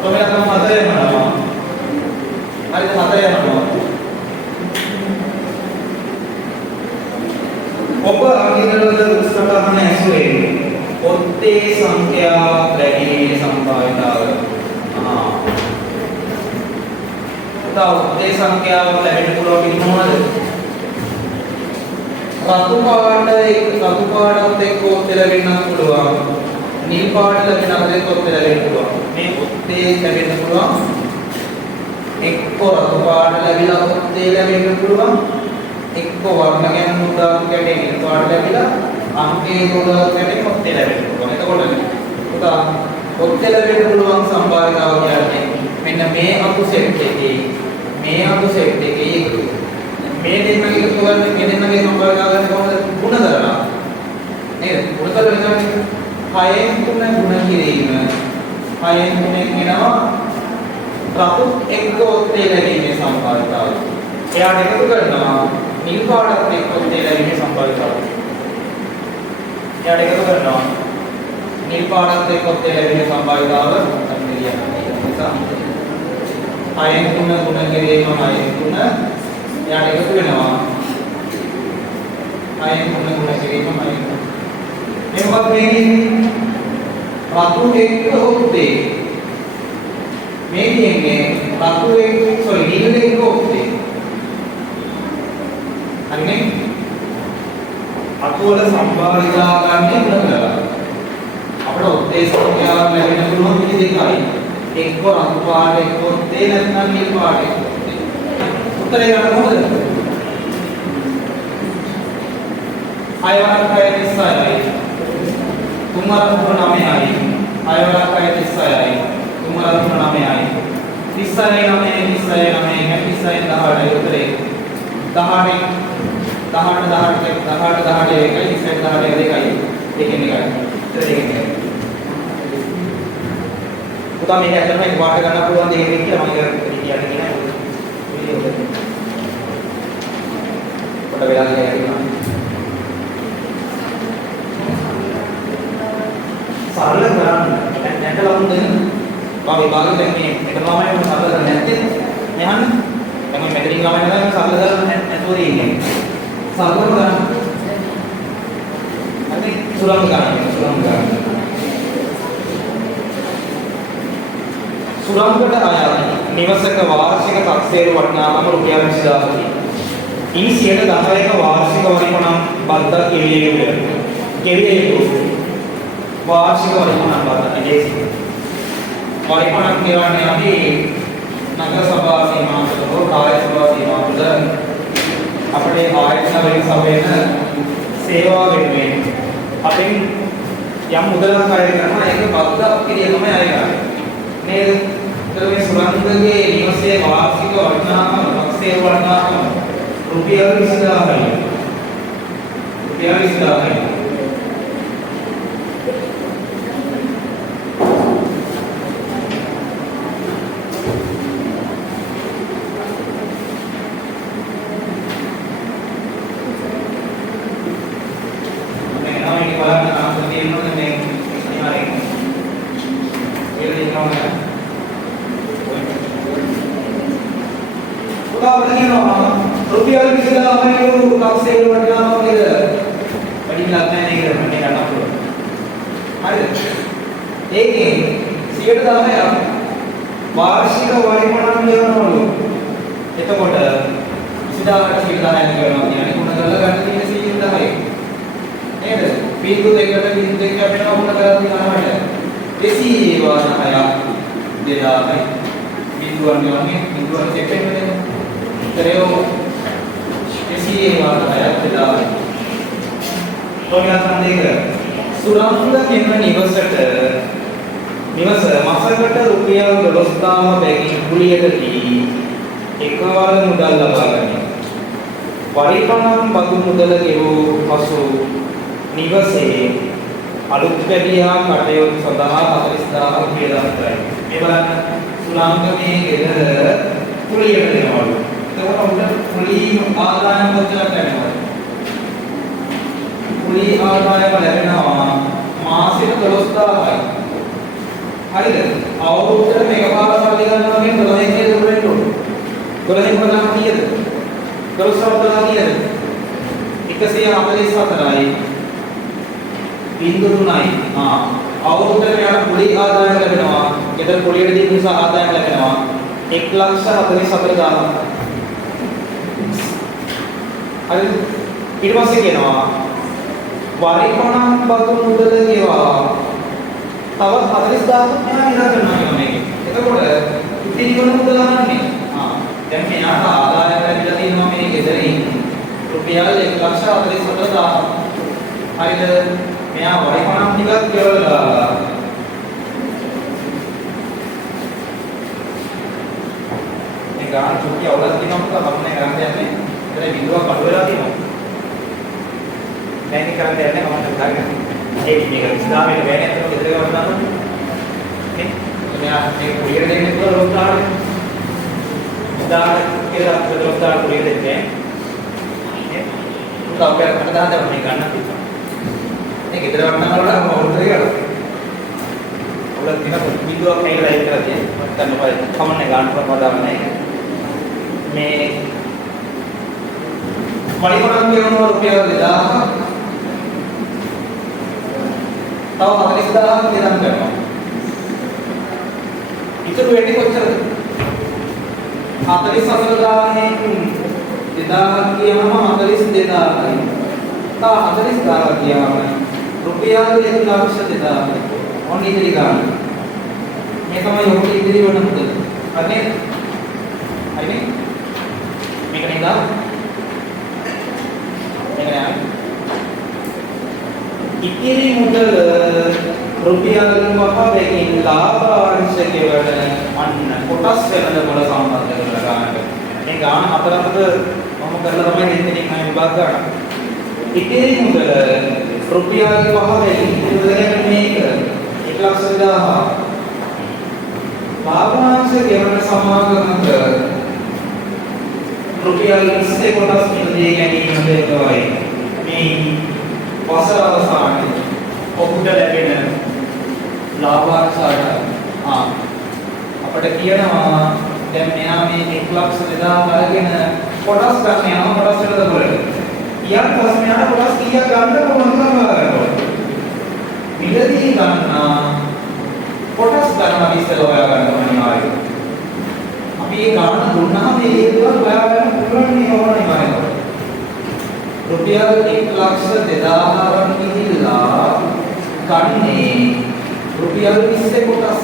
රෝමිලා කරන් හතරේ යනවා. හරිද? හතරේ යනවා. ඔබ අගිනවල උත්සාහන ඇසුරේ ඔත්තේ සංඛ්‍යාවක් ලැබීමේ සම්භාවිතාව ඔත්තේ සංඛ්‍යාවක් ලැබෙන්න පුළුවන් විදිහ මොනවද? රතු පාටත් එක්ක ඔත්තේ ලැබෙන්නත් පුළුවන්. නිල් පාට ලැබෙන අතරේ ඔත්තේ ලැබෙන්න පුළුවන්. මේ ඔත්තේ ලැබෙන්න පුළුවන්. එක්ක රතු පාට ලැබිලා ඔත්තේ ලැබෙන්න පුළුවන්. එක්ක වර්ණකයන් මුද්‍රාවක් කැටේ නිල් පාට ලැබිලා අංකයේ මුද්‍රාවක් කැටේ ඔත්තේ ලැබෙන්න පුළුවන්. එතකොට පුතා ඔත්තේ ලැබෙන්න පුළුවන් සම්භාවිතාව කියන්නේ මෙන්න මේ අතු සෙට් එකේ එකතු. මේ දෙන්නගේ එකතු කරන්නේ මේ දෙන්නගේ සම්භාවිතාව ගන්න කොහොමද? ගුණ කරලා. නේද? ගුණ කරලා කියන්නේ 6න් 3 ගුණ කිරීම. 6න් 3 කියනවා රතු එක්ක ඔත්තේ ලැබීමේ සම්භාවිතාව. එයාට එකතු කරනවා නිල් පාටත් එක්ක ඔත්තේ ලැබීමේ සම්භාවිතාව. එයාට එකතු කරනවා නිල් පාටත් එක්ක ඔත්තේ ලැබීමේ සම්භාවිතාව තමයි කියන්නේ. 6න් 3 ගුණ කිරීම 6න් 3 එයාට එකතු වෙනවා 6න් 3 ගුණ කිරීම 6න් 3 මේ මොකක්ද මේ රතු එක්ක ඔත්තේ මේ කියන්නේ රතු එක්ක නිල් එක්ක ඔත්තේ හරිනේ අතු වල සම්භාවිතාව ගන්න කරලා අපිට ඔත්තේ සංඛ්‍යාවක් ලැබෙන්න පුළුවන් විදි දෙකයි එක්ක රතු පාට එක්ක ඔත්තේ නැත්නම් නිල් පාට එක්ක ඔත්තේ උත්තරේ ගන්න මොකද 6 වරක් 36යි 3 වරක් 9යි 6 වරක් 36යි 3 වරක් 9යි 36 උත්තරේ 18 එකයි 18 දෙකයි දෙකෙන් එකයි දෙකෙන් එකයි පුතා මේක ඇත්තටම එක පාට ගන්න පුළුවන් දෙයක් කියලා මම කියන්නේ කියන්නේ වීඩියෝ එක පොඩ වෙලා ගියා සරල කරන්න. දැන් දැන් ලකුණු දෙන්න. මම විභාගෙ දැන් මේ එක ළමයි මම සරල කරන්නේ නැත්තේ. මෙහන්න. දැන් මේ මෙතනින් ළමයි නේද සරල කරන්නේ නැතුව ඉන්නේ. සරල කරන්න. හරි සුරංග ගන්න. සුරංගකට අයත් නිවසක වාර්ෂික තක්සේරු වටිනාකම රුපියල් 20000යි. ඉන් 10%ක වාර්ෂික වරිපණම් බද්දක් කෙවිය යුතුය. කෙවිය යුතු වාර්ෂික වරිපණම් බද්දක් නෙදී. වරිපණම් කියවන්නේ අපි නගර සභා සීමාවකට හෝ කාර්ය සභා සීමාවකට අපේ ආයතන වලින් සපයන සේවා වෙනුවෙන් අපෙන් යම් මුදලක් අය කරනවා ඒක බද්දක් කෙවිය තමයි අය කරන්නේ. නේද? මේ සුරංගගේ නිවසේ වාර්ෂික වටිනාකම තක්සේරු වටිනාකම රුපියල් 20000යි. රුපියල් 20000යි. මේ නෝයි බලන්න ආසන තියෙනවද මේ ඉස්තිමාරේ. ඒක දෙනවා. උදාහරණ කියනවා රුපියල් 20000යි තක්සේරු වටිනාකම කියලා වැඩි ලාභයක් නැහැ නේද මම ගන්න පුළුවන්. හරිද? ඒකේ 10% වාර්ෂික වරිපණම් කියනවලු. එතකොට 20000කට 10% කියනවා කියන්නේ මොන කරලා ගන්න තියෙන 100%යි. නේද? බින්දු දෙකකට බින්දු දෙක අපේනවා මොන කරලා තියෙනවද? 296ක් 2000යි. බින්දුවන් ගන්නේ බින්දුවන් චෙක් වෙන්නේ. tereo esi වාරය දෙදායි ඔයගොල්ලන් දෙක සුරංග කියන නිවසට නිවස මාසකට රුපියල් 12000 බැගින් කුලියකදී එකවර මුදල් ලබා ගන්න. පරිපණම් බදු මුදල ගෙවූ පසු නිවසේ අලුත් පැදියා කටයුතු සඳහා 40000 කියලා කරයි. මේ බලන්න සුරංගමේ ගෙදර කුලියට දෙනවලු. එතකොට උඩ කුලී ආදායම කොච්චරක් ලැබෙනවද? කුලී ආදායම ලැබෙනවා මාසෙට 12000යි. හරිද? අවුරුද්දට මේකපාර සල්ලි ගන්නවා කියන්නේ 12 කීයද උඩට උඩ? 12 පදා කීයද? 12 පදා කීයද? 144යි. බින්දු 3යි. අවුරුද්දට මෙයාට කුලී ආදායම ලැබෙනවා. ගෙදර කුලියට දීපු නිසා ආදායම ලැබෙනවා 1,44,000. හරි ඊට පස්සේ කියනවා වරිපණම් බදු මුදල ගෙවා තව 40000ක් මෙහා ඉඳලා කරනවා කියන මේක. එතකොට ඉතිරිවන මුදල ගන්නනේ. දැන් මෙයාට ආදායම ලැබිලා තියෙනවා මේ ගෙදරින් රුපියල් 1,44,000. හරිද? මෙයා වරිපණම් ටිකක් ගෙවලා මේ ගාන චුට්ටි අවුලක් තියෙනවා මොකද අපේ ගාන යන්නේ ඒතරේ බිඳුවක් අඩු වෙලා තියෙනවා. මේක කරන්නේ නැහැ මම හිතාගෙන. මේක 20000 වෙන බෑනේ අතට ගෙදර ගවන්න දානවා. නේ? මෙයා මේ කුලියට දෙන්නේ කොහොමද ලොක්කාරනේ? 1000 කියලා අපිට ලොක්කාර කුලියට දෙන්නේ. නේ? උන්ට අපේ 8000 මේ ගන්න තියෙනවා. මේ ගෙදර වටන වල අවුරුද්ද දෙකක්. ඔයගොල්ලෝ දින බිඳුවක් මේකට ඒක කරලා තියෙනවා. මම හිතන්නේ ඔය කමන්නේ ගන්න ප්‍රමාණය මේ පරිපණම් කියනවා රුපියල් 2000ක්. තව 40000ක් වියදම් කරනවා. ඉතුරු වෙන්නේ කොච්චරද? 44000න් 2000ක් කියනවා 42000යි. තව 40000ක් කියනවා රුපියල් 1,02,000යි. ඔන්න ඉතිරි ගන්න. මේ තමයි ඔබට ඉදිරි වන මුදල. හරිනේ? හරිනේ? මේක නේද? මේක නෑ. ඉතිරි මුදල රුපියල් 5කින් ලාභාංශ කෙවන අන්න කොටස් වෙනද වල සම්බන්ධ කරලා ගන්නට. මේ ගාන හතරකට මම කරලා තමයි දෙන්නේ මම විභාග ගන්න. ඉතිරි මුදල රුපියල් 5කින් මුදලෙන් මේක 1,02,000 ලාභාංශ ගෙවන සමාගමක රුපියල් 20 කොටස් නිදී ගැනීම දෙකවයි මේ වසර අවසානයේ ඔබට ලැබෙන ලාභාංශ ආදායම. අපිට කියනවා දැන් මෙයා මේ 1,02,000 අරගෙන කොටස් ගන්න යනවා කොටස් වලට බලන්න. ඊයන් පස්සේ මෙයාට කොටස් කීයක් ගන්නද කොහොමද හොයාගන්නේ? මිලදී ගන්න කොටස් ගන්න ඉස්සෙල්ලා හොයා ගන්න අනිවාර්යයෙන්. අපි ඒ ගන්න දුන්නාම මේ දේවල් හොයා ගන්න පුළුවන් නේ අනිවාර්යයෙන්. රුපියල් 1,02,000 ගිහිල්ලා ගන්නේ රුපියල් 20 කොටස්.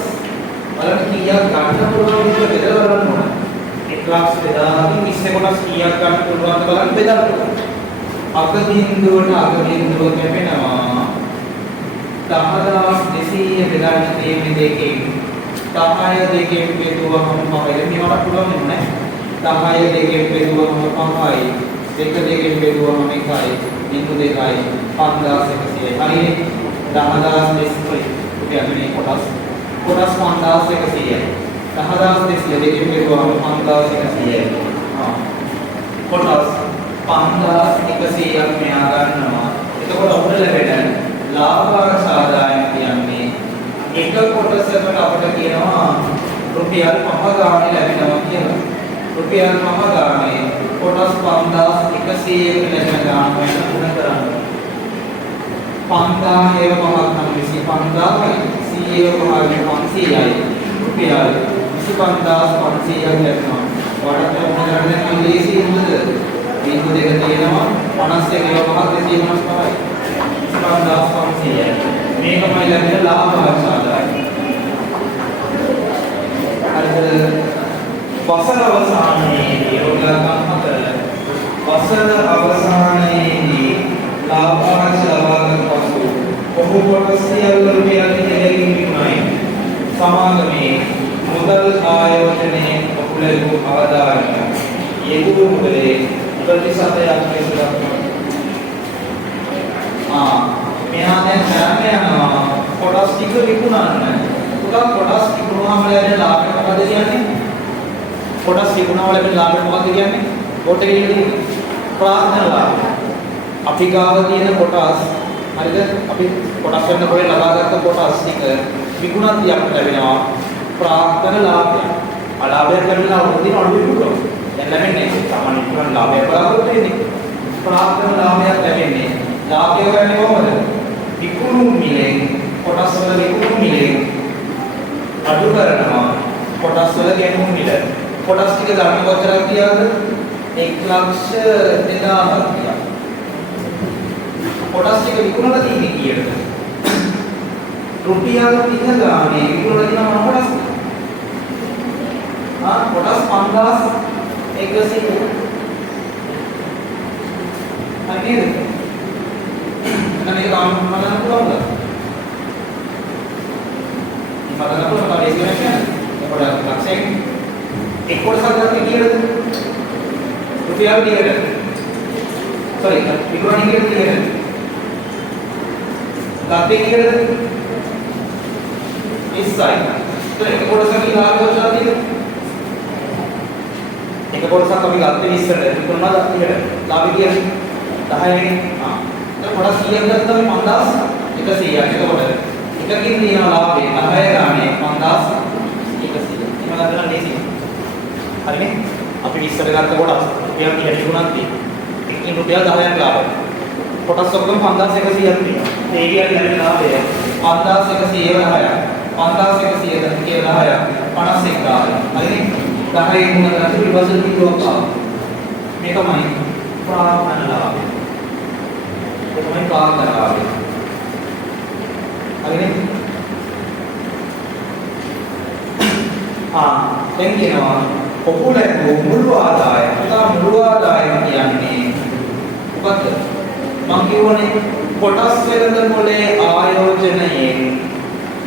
බලන්න කීයක් ගන්න පුළුවන් විදිහට බෙදලා බලන්න ඕන. 1,02,000 20 කොටස් කීයක් ගන්න පුළුවන්ද බලන්න බෙදන්න. අග බිඳුවට කැපෙනවා 10,200 බෙදන්න තියෙන්නේ දෙකෙන් 10 දෙකෙන් බෙදුවම පහයි මේවට පුළුවන් නේ 10 දෙකෙන් බෙදුවම පහයි 2 දෙකෙන් බෙදුවම 1යි බිඳු 2යි 5,100යි හරිනේ 10,200 රුපියල් මේ කොටස් 5,100යි 10,200 දෙකෙන් බෙදුවම 5,100යි කොටස් 5,100ක් මෙයා ගන්නවා. එතකොට අපිට ලැබෙන ලාභාංශ ආදායම කියන්නේ එක කොටසකට අපිට කියනවා රුපියල් 5 ගාණේ ලැබෙනවා කියලා. රුපියල් 5 ගාණේ කොටස් 5,100ක ලැබෙන ගාණ වෙන ගුණ කරන්න. 5,000 ඒව පහක් නම් 25,000යි. 100 පහකින් 500යි. රුපියල් 25,500ක් ලැබෙනවා. ඔයාලට මොකද කරන්නේ නම් ලේසි මොකද? බිඳු දෙක තියෙනවා 51 ඒව පහක් 255යි. 25,500යි. මේකමයි ලැබෙන ලාභාංශ ආදායම. හරිද? වසර අවසානයේදී ලාභාංශ ලබාගත් පසු ඔහු කොටස් සියල්ල රුපියල් 1,000කින් විකුණයි. සමාගමේ මුදල් ආයෝජනයේ ඔහු ලැබූ ආදායම යෙදුණු මුදලේ ප්‍රතිශතයක් ලෙස දක්වනවා. මෙහා දැන් කරන්නේ යනවා කොටස් ටික විකුණන්න. කොටස් විකුණුවාම ලැබෙන ලාභය මොකද කියන්නේ? කොටස් විකුණාම ලැබෙන ලාභය මොකද කියන්නේ? කොට කියන්නේ ප්‍රාර්ථන ලාභය. අපි ගාව තියෙන කොටස් හරිද? අපි කොටස් වෙන පොරේ ලබාගත් කොටස් ටික විකුණත් යක් ලැබෙනවා ප්‍රාර්ථන ලාභය. අලාභයක් ලැබෙනවා උදින අඩු විකුණනවා. දැන් ලැබෙන්නේ සාමාන්‍ය විකුණන ලාභයක් බලාපොරොත්තු වෙන්නේ. ප්‍රාර්ථන ලාභයක් ලැබෙන්නේ. ලාභය ගන්නේ කොහොමද? විකුණු මිලෙන් කොටස් වල විකුණු මිලෙන් අඩු කරනවා කොටස් වල ගෙනුම් මිල. කොටස් ටික ගන්න කොච්චරක් තියනද? 1,02,000ක්. කොටස් ටික විකුණලා තියෙන්නේ කීයටද? රුපියල් 30 ගානේ විකුණලා තියෙනවා කොටස්. කොටස් 5,100. හරි නේද? එහෙනම් මේක ගාන බලන්න පුළුවන්ද? ඉතින් බලන්න පුළුවන් ඒක කියන්නේ. එතකොට ලක්ෂයෙන් එක් කොටසක් ගන්න කීයද? රුපියල් 30කට. sorry විකුණන්නේ කීයද? 30කට. ගත්තේ කීයද? 20යි. ඒක එක කොටසක් ලාභ කොච්චරද තියෙන්නේ? එක කොටසක් අපි ගත්තේ 20ට විකුණනවා 30ට. ලාභය කියන්නේ 10නේ. දැන් කොටස් 100ක් ගත්තාම 5,100ක්. එතකොට එකකින් තියෙන ලාභය 10 ගානේ 5,100. එහෙම ගන්න ලේසියි. හරිනේ? අපි 20ට ගත්ත කොටස් රුපියල් 30ට විකුණනවා. එකකින් රුපියල් 10ක් ලාභය. කොටස් ඔක්කොම 5,100ක් තියෙනවා. ඒ කියන්නේ ලැබෙන ලාභය 5,100 10ක්. 5,100 කියලා 10ක් 51,000. හරිනේ? 10 ගුණ කරලා ඊපස්සේ කිව්වක් ආවා. මේ තමයි ප්‍රාර්ථන ලාභය. ඒ තමයි ප්‍රාර්ථන ලාභය. හරිනේ? දැන් කියනවා පොපුලර් මුළු ආදායම. මුළු ආදායම කියන්නේ මොකද්ද? මම කියවනේ කොටස් වෙළඳ පොලේ ආයෝජනයෙන්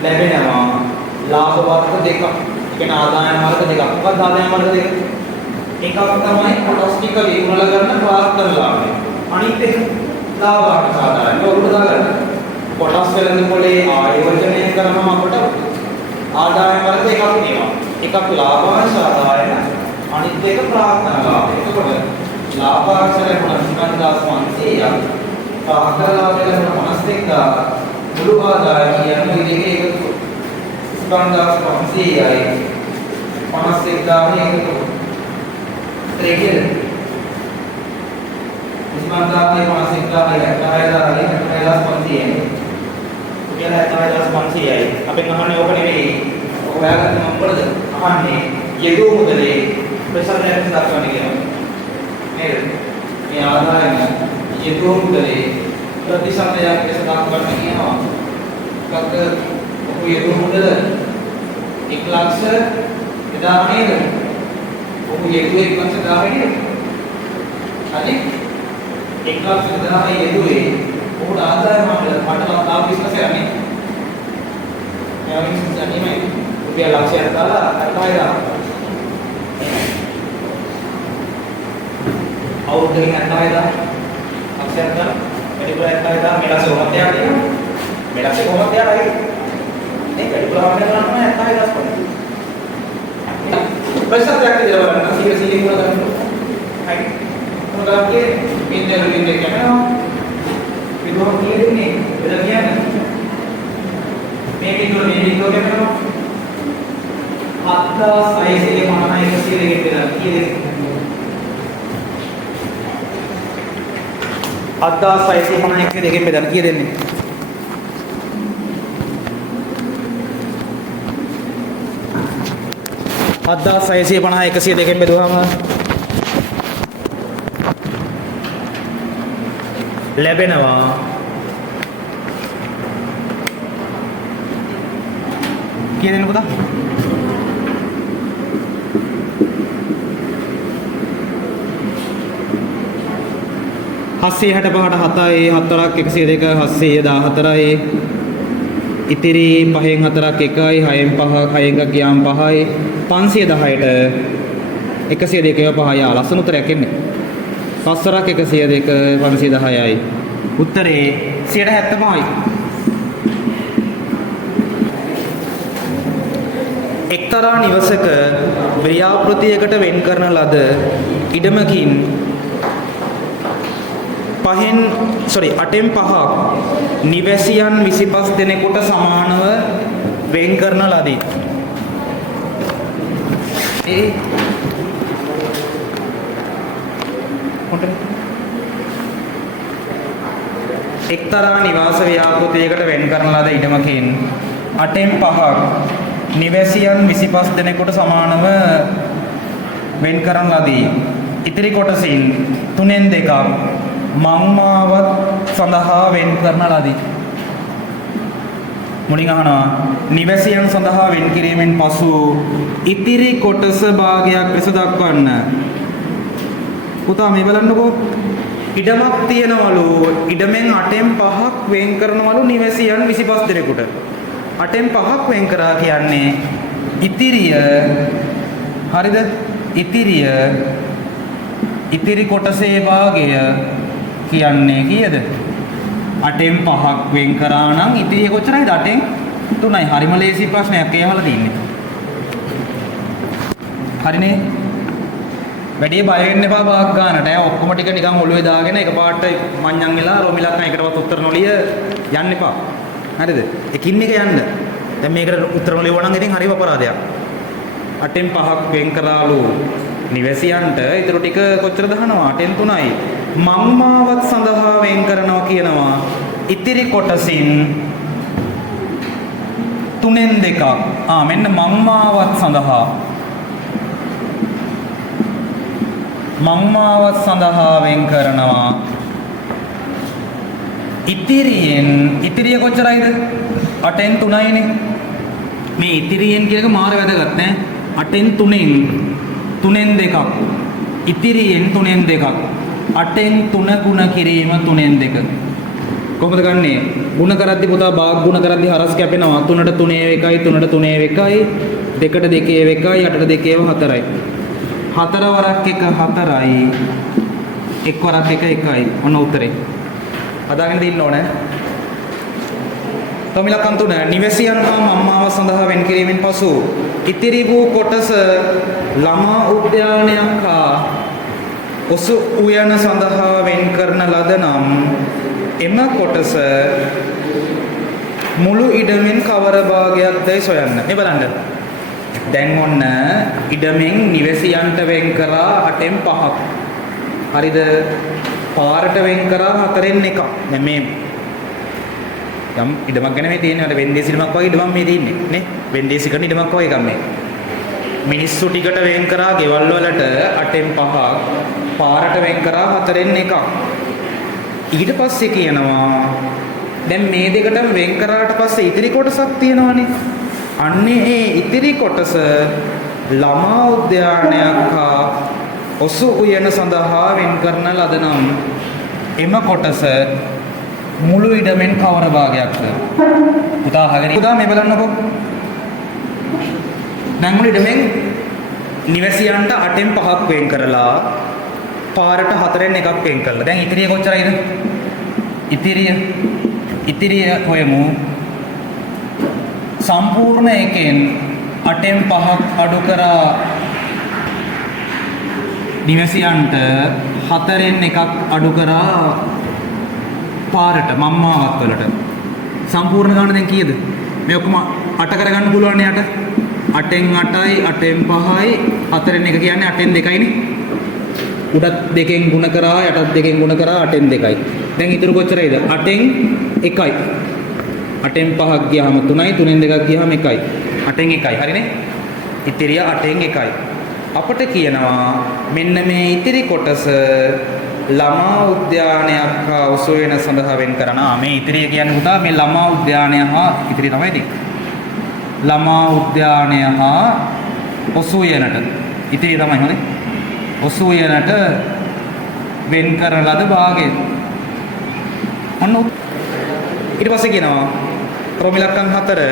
ලැබෙනවා ලාභ වර්ග දෙකක්. කියන ආදායම වර්ග දෙකක්. මොකක්ද ආදායම වර්ග දෙක? එකක් තමයි කොටස් ටික විකුණලා ගන්න ප්‍රාර්ථන ලාභය. අනිත් එක ලාභාංශ ආදායම. ඔළුව දාගන්න. කොටස් වෙළඳ පොලේ ආයෝජනය කරනම අපට ආදායම වර්ග දෙකක් තියෙනවා. එකක් ලාභාංශ ආදායම අනිත් එක ප්‍රාර්ථන ලාභය. එතකොට ලාභාංශ ලැබුණ 25,500ක් ප්‍රාර්ථන ලාභය ලැබුණ 52,000 මුළු ආදායම කියන්නේ මේ දෙකේ එකතු. 25500යි 51000 එකතු. ඒ කියන්නේ 25000 51000 76500යි. අපෙන් අහන්නේ ඕක නෙවෙයි. ඔයාලට මම මොකද අහන්නේ? යෙදූ මුදලේ ප්‍රතිශතයක් දක්වන්න කියනවා. නේද? මේ ආදායම යෙදූ මුදලේ ප්‍රතිශතයක් ලෙස දක්වන්න කියනවා. ඔක යෙදූ මුදල 1,00,000 එදා නේද? ඔක යෙදූ 1,00,000 නේද? හරි? 1,00,000 යෙදුවේ ඔහුට ආදායම මට තාම විශ්වාසයක් නැහැ. එයාගේ විශ්වාසය නෙමෙයි. රුපියල් ලක්ෂයක් දාලා 60,000 අවුරුද්දකින් 60,000 ලක්ෂයක් දාලා වැඩිපුර 60,000 මෙලස කොහොමද යන්නේ? මෙලස කොහොමද යන්නේ? මේ වැඩිපුර වන්න ගන්න 60,000 පොඩි. ප්‍රශ්නයක් විදිහට බලන්න 100 100 ගුණ ගන්න. හරි. මොකක්ද මේ දෙන්නේ කියනවා? විදුහක් කියන්නේ එද කියන්නේ මේ විදුහ කියනවා 7650 100 දෙකෙන් කීයද 7650 100 දෙකෙන් බෙදලා කීය දෙන්නේ 7650 100 දෙකෙන් බෙදුවාම ලැබෙනවා කීයද පුතා 765ට 7යි 4ක් 102 714යි ඉතිරි 5න් 4ක් 1යි 6න් 5ක් 6න් එකක් ගියාම 5යි 510ට 102 5යි ලස්සන උත්තරයක් එන්නේ 5ක් 102 510යි උත්තරේ 75යි එක්තරා නිවසක ව්‍යාපෘතියකට වෙන් කරන ලද ඉඩමකින් 8න් 5ක් නිවැසියන් 25 දෙනෙකුට සමානව වෙන් කරන ලදී. එක්තරා නිවාස ව්‍යාපෘතියකට වෙන් කරන ලද ඉඩමකින් 8න් 5ක් නිවැසියන් 25 දෙනෙකුට සමානව වෙන් කරන ලදී. ඉතිරි කොටසින් 3න් 2ක් මංමාවත් සඳහා වෙන් කරන ලදී. මුලින් අහනවා නිවැසියන් සඳහා වෙන් කිරීමෙන් පසු ඉතිරි කොටස භාගයක් ලෙස දක්වන්න. පුතා මේ බලන්නකෝ. ඉඩමක් තියනවලු. ඉඩමෙන් 8න් 5ක් වෙන් කරනවලු නිවැසියන් 25 දෙනෙකුට. 8න් 5ක් වෙන් කරා කියන්නේ ඉතිරිය හරිද? ඉතිරි කොටසේ භාගය කියන්නේ කීයද? 8න් 5ක් වෙන් කරා නම් ඉතිරිය කොච්චරයිද? 8න් 3යි. හරිම ලේසි ප්‍රශ්නයක් කියවලා තින්නේ. හරිනේ? වැඩි බය වෙන්න එපා භාග ගන්නට. ඔක්කොම ටික නිකන් ඔළුවේ දාගෙන එකපාරට මඤ්ඤන් වෙලා රොමිලක් එකටවත් උත්තර නොලිය යන්න එපා. හරිද? එකින් එක යන්න. දැන් මේකට උත්තර නොලියුවා නම් ඉතින් හරිම අපරාධයක්. 8න් 5ක් වෙන් කරාලු නිවැසියන්ට ඊටු ටික කොච්චර දහනවා 8න් 3යි මංමාවත් සඳහා වෙන් කරනවා කියනවා ඉතිරි කොටසින් 3න් 2ක් මෙන්න මංමාවත් සඳහා වෙන් කරනවා ඉතිරිය කොච්චරයිද 8න් 3යිනේ මේ ඉතිරියෙන් කියන එක මාර වැදගත් නෑ 8න් 3න් 2ක් ඉතිරියෙන් 3න් 2ක් 8න් 3 ගුණ කිරීම 3න් 2 කොහොමද ගන්නෙ ගුණ කරද්දි පුතා භාග ගුණ කරද්දි හරස් කැපෙනවා 3ට 3 1යි 3ට 3 1යි 2ට 2 1යි 8ට 2 4යි 4 වරක් 1 4යි 1 වරක් 1 1යි ඔන්න උත්තරේ හදාගෙන දින්න ඕනේ තොමිලකම් 3 නිවැසියන් හා මම්මාව සඳහා වෙන් කිරීමෙන් පසු ඉතිරි වූ කොටස ළමා උද්‍යානයක් හා ඔසු උයන සඳහා වෙන් කරන ලද නම් එම කොටස මුළු ඉඩමෙන් කවර භාගයක්දයි සොයන්න. මේ බලන්න. දැන් ඔන්න ඉඩමෙන් නිවැසියන්ට වෙන් කරා 8න් 5ක්. හරිද? පාරට වෙන් කරා 4න් 1ක්. දැන් මේ යම් ඉඩමක් ගැන මේ තියෙන්නේ. අර වෙන්දේසි ඉඩමක් වගේ ඉඩමක් මේ තියෙන්නේ නේ. වෙන්දේසි කරන ඉඩමක් වගේ එකක් මේ. මිනිස්සු ටිකට වෙන් කරා ගෙවල් වලට 8න් 5ක්. පාරට වෙන් කරා 4න් 1ක්. ඊට පස්සේ කියනවා දැන් මේ දෙකටම වෙන් කරාට පස්සේ ඉතිරි කොටසක් තියෙනවනේ. අන්නේ ඒ ඉතිරි කොටස ළමා උද්‍යානයක් හා ඔසු උයන සඳහා වෙන් කරන ලද නම් එම කොටස මුළු ඉඩමෙන් කවර භාගයක්ද? පුතා අහගෙන පුතා මේ බලන්නකෝ. දැන් මුළු ඉඩමෙන් නිවැසියන්ට 8න් 5ක් වෙන් කරලා පාරට 4න් 1ක් වෙන් කරලා. දැන් ඉතිරිය කොච්චරයිද? ඉතිරිය හොයමු. සම්පූර්ණ එකෙන් 8න් 5ක් අඩු කරා නිවැසියන්ට 4න් 1ක් අඩු කරා පාරට මම්මාවත් වලට. සම්පූර්ණ ගාන දැන් කීයද? මේ ඔක්කොම 8 කරගන්න පුළුවන් නේ 8. 8න් 8යි 8න් 5යි 4න් 1 කියන්නේ 8න් 2යිනේ. උඩත් දෙකෙන් ගුණ කරා යටත් දෙකෙන් ගුණ කරා 8න් 2යි. දැන් ඊටු කොච්චරයිද? 8න් 1යි. 8න් 5ක් ගියාම 3යි 3න් 2ක් ගියාම 1යි. 8න් 1යි. හරිනේ? ඉතිරිය 8න් 1යි. අපිට කියනවා මෙන්න මේ ඉතිරි කොටස ළමා උද්‍යානයක් හා ඔසු වෙන සඳහා වෙන් කරනවා. මේ ඉතිරිය කියන්නේ පුතා මේ ළමා උද්‍යානය හා ඉතිරිය තමයි තියෙන්නේ. ළමා උද්‍යානය හා ඔසු වෙනට ඉතිරිය තමයි හොඳේ. ඔසු වෙනට වෙන් කරන ලද භාගය. අන්න ඊට පස්සේ කියනවා ක්‍රම ඉලක්කම් 4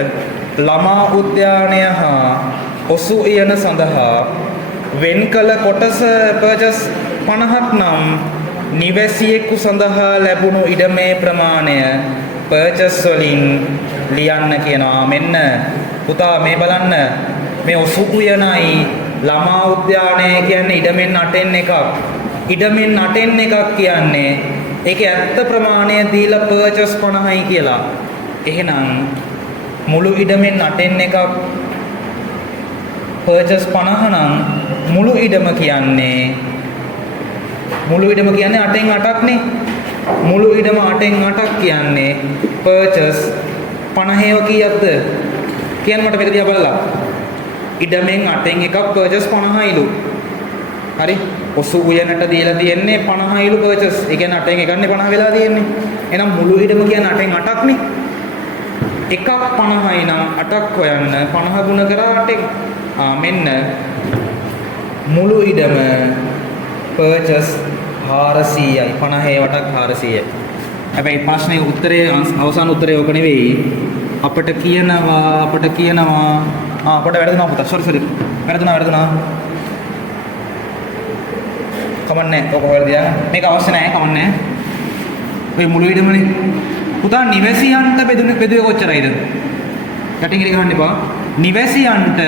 ළමා උද්‍යානය හා ඔසු යන සඳහා වෙන් කළ කොටස පර්චස් 50ක් නම් නිවැසියෙකු සඳහා ලැබුණු ඉඩමේ ප්‍රමාණය පර්චස් වලින් ලියන්න කියනවා. මෙන්න පුතා මේ බලන්න මේ ඔසු යනයි ළමා උද්‍යානය කියන්නේ ඉඩමෙන් 8න් 1ක්. ඉඩමෙන් 8න් 1ක් කියන්නේ ඒකේ ඇත්ත ප්‍රමාණය දීලා පර්චස් 50යි කියලා. එහෙනම් මුළු ඉඩමෙන් 8න් 1ක් පර්චස් 50 නම් මුළු ඉඩම කියන්නේ 8න් 8ක් නේ. මුළු ඉඩම 8න් 8ක් කියන්නේ පර්චස් 50ව කීයක්ද? කියන්න මට මේක දිහා බලලා. ඉඩමෙන් 8න් 1ක් පර්චස් 50යිලු. හරි? ඔසු උයනට දීලා තියෙන්නේ 50යිලු පර්චස්. ඒ කියන්නේ 8න් 1න්නේ 50 වෙලා තියෙන්නේ. එහෙනම් මුළු ඉඩම කියන්නේ 8න් 8ක් නේ. එකක් 50යි නම් 8ක් හොයන්න 50 ගුණ කරා 8න්. මෙන්න මුළු ඉඩම පර්චස් 400යි. 50 වටක් 400යි. හැබැයි ප්‍රශ්නේ උත්තරේ අවසාන උත්තරේ ඕක නෙවෙයි. අපිට කියනවා අපිට වැරදුනා පුතා. සෝරි. වැරදුනා. කමන්නේ. ඔක වැරදියා. මේක අවශ්‍ය නැහැ. කමන්නේ. ඔය මුළු ඉඩමනේ. පුතා නිවැසියන්ට බෙදුවේ කොච්චරයිද? යටින් ඉරි ගහන්න එපා. නිවැසියන්ට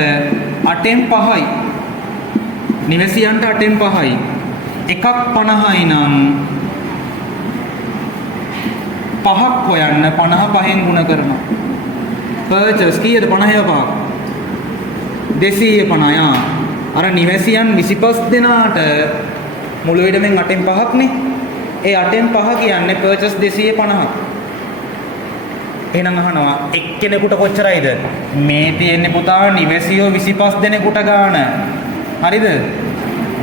8න් 5යි. නිවැසියන්ට 8න් 5යි. එකක් 50යි නම් 5ක් හොයන්න 50 5න් ගුණ කරනවා. පර්චස් කීයද? 50 5ක් 250. අර නිවැසියන් 25 දෙනාට මුළු ඉඩමෙන් 8න් 5ක් නේ. ඒ 8න් 5 කියන්නේ පර්චස් 250. එහෙනම් අහනවා එක්කෙනෙකුට කොච්චරයිද? මේ තියෙන්නේ පුතා නිවැසියෝ 25 දෙනෙකුට ගාන. හරිද?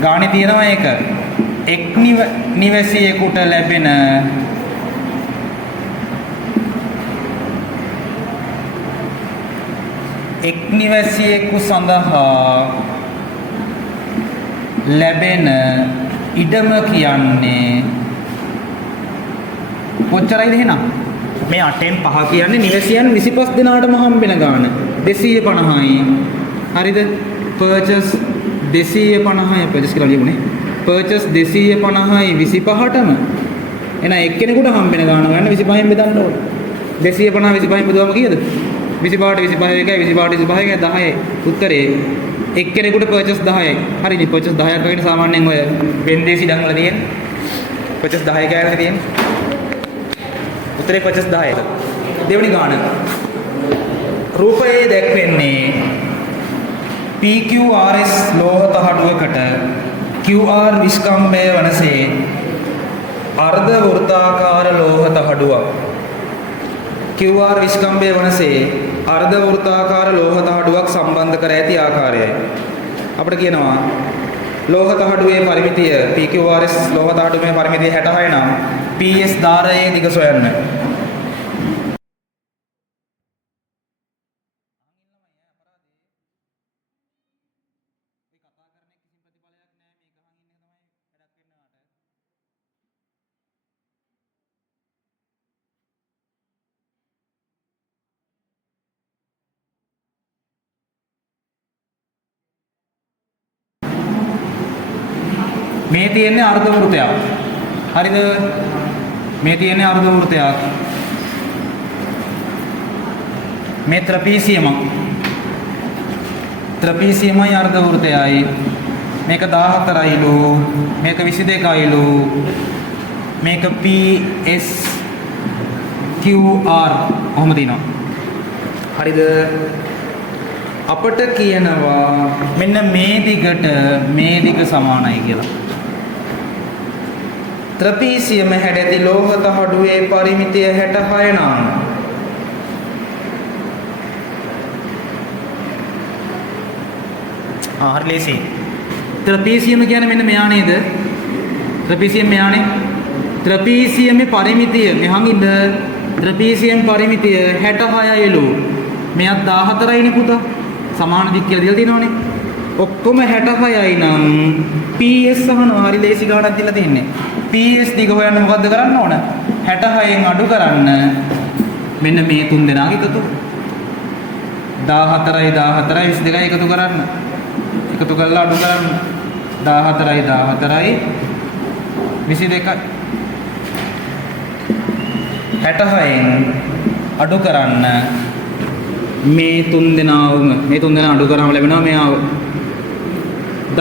ගානේ තියෙනවා ඒක. එක් නිවැසියෙකුට ලැබෙන එක් නිවැසියෙකු සඳහා ලැබෙන ඉඩම කියන්නේ කොච්චරයිද එහෙනම්? මේ 8න් 5 කියන්නේ නිවැසියන් 25 දෙනාටම හම්බෙන ගාන 250යි. හරිද? පර්චස් 250යි පර්චස් කියලා ලියමුනේ. පර්චස් 250යි 25ටම. එහෙනම් එක්කෙනෙකුට හම්බෙන ගාන ගන්න 25න් බෙදන්න ඕනේ. 250 25න් බෙදුවම කීයද? 25ට 25 එකයි 25ට 25 එකයි 10යි. උත්තරේ එක්කෙනෙකුට පර්චස් 10යි. හරිනේ පර්චස් 10ක් වගේ සාමාන්‍යයෙන් ඔය වෙන්දේසි ඉඩම් වල තියෙන පර්චස් 10 කෑල්ලක තියෙන. උත්තරේ පර්චස් 10යි. දෙවෙනි ගාන රූපයේ දැක්වෙන්නේ PQRS ලෝහ තහඩුවකට QR විස්කම්භය වනසේ අර්ධ වෘත්තාකාර ලෝහ තහඩුවක්. QR විස්කම්භය වනසේ අර්ධ වෘත්තාකාර ලෝහ තහඩුවක් සම්බන්ධ කර ඇති ආකාරයයි. අපිට කියනවා ලෝහ තහඩුවේ පරිමිතිය PQRS ලෝහ තහඩුවේ පරිමිතිය 66 නම් PS ධාරයේ දිග සොයන්න. මේ තියෙන්නේ අර්ධ වෘත්තයක්. හරිද? මේ තියෙන්නේ අර්ධ වෘත්තයක්. මේ ත්‍රපීසියමක්. ත්‍රපීසියමයි අර්ධ වෘත්තයයි. මේක 14යිලු. මේක 22යිලු. මේක PS QR කොහොමද දිනනවා? හරිද? අපට කියනවා මෙන්න මේ දිගට මේ දිග සමානයි කියලා. ත්‍රපීසියම හැඩැති ලෝහ තහඩුවේ පරිමිතිය 66 නම් හරි ලේසි. ත්‍රපීසියම කියන්නේ මෙන්න මෙයා නේද? ත්‍රපීසියම මෙයානේ. ත්‍රපීසියමේ පරිමිතිය මෙහන් ඉඳ ත්‍රපීසියම් පරිමිතිය 66යිලු. මෙයක් 14යිනේ පුතා. සමාන දික් කියලා දීලා තියෙනවනේ. ඔක්කොම 66යි නම් PS අහනවා. හරි ලේසි ගානක් දීලා තින්නේ. PS දිග හොයන්න මොකද්ද කරන්න ඕන? 66න් අඩු කරන්න මෙන්න මේ තුන් දෙනාගේ එකතු. 14යි 14යි 22යි එකතු කරන්න. එකතු කරලා අඩු කරන්න. 14යි 14යි 22යි 66න් අඩු කරන්න මේ තුන් දෙනාවම මේ තුන් දෙනා අඩු කරාම ලැබෙනවා මෙයාව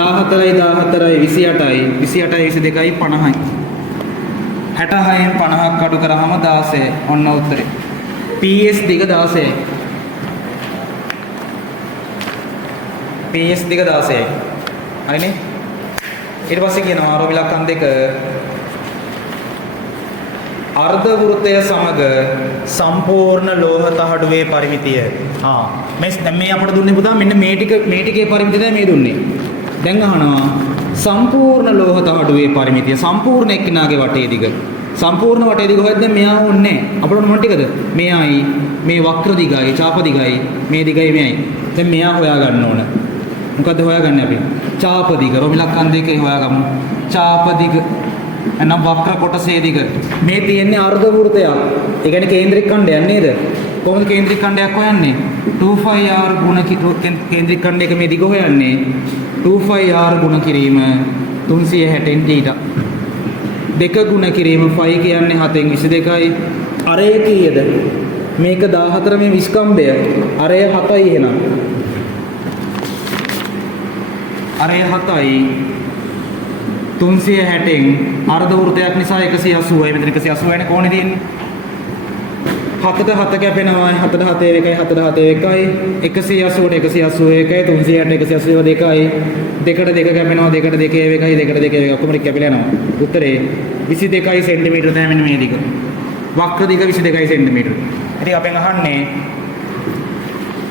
14යි 14යි 28යි 28යි 22යි 50යි 66න් 50ක් අඩු කරාම 16 ඔන්න උත්තරේ. PS දිග 16යි. PS දිග 16යි. හරිනේ? ඊට පස්සේ කියනවා ආරෝප ඉලක්කම් දෙක අර්ධ වෘත්තය සමග සම්පූර්ණ ලෝහ තහඩුවේ පරිමිතිය. මේ දැන් මේ අපට දුන්නේ පුතා මෙන්න මේ ටිකේ පරිමිතිය තමයි මේ දුන්නේ. දැන් අහනවා සම්පූර්ණ ලෝහ තහඩුවේ පරිමිතිය සම්පූර්ණ එක්කිනාගේ වටේ දිග. සම්පූර්ණ වටේ දිග හොයද්ද මෙයා ඕනේ නැහැ. අපිට මොන ටිකද? මෙයයි මේ වක්‍ර දිගයි, චාප දිගයි, මේ දිගයි මෙයයි. දැන් මෙයා හොයා ගන්න ඕන. මොකද්ද හොයාගන්නේ අපි? චාප දිග. රොමිලක්කන් දෙකේ හොයාගමු. චාප දිග එනම් වක්‍ර කොටසේ දිග. මේ තියෙන්නේ අර්ධ වෘත්තයක්. ඒ කියන්නේ කේන්ද්‍රික ඛණ්ඩයක් නේද? කොහොමද කේන්ද්‍රික ඛණ්ඩයක් හොයන්නේ? 2πr ගුණ කේන්ද්‍රික ඛණ්ඩයක මේ දිග හොයන්නේ 2πr ගුණ කිරීම 360 θ. දෙක ගුණ කිරීම 5 කියන්නේ 7න් 22යි. අරය කීයද? මේක 14 මේ විස්කම්භය. අරය 7යි එහෙනම්. අරය 7යි 360න් අර්ධ වෘත්තයක් නිසා 180යි. මෙතන 180 වෙන කොහොනේ තියෙන්නේ? 7ට 7 කැපෙනවා. 7ට 7 එකයි 7ට 7 එකයි 180ට 181යි 360ට 182යි. දෙකට දෙක කැපෙනවා. දෙකට දෙක එකයි දෙකට දෙක එකයි ඔක්කොම කැපිලා යනවා. උත්තරේ 22යි සෙන්ටිමීටර තමයි මෙන්න මේ දිග. වක්‍ර දිග 22යි සෙන්ටිමීටර. ඉතින් අපෙන් අහන්නේ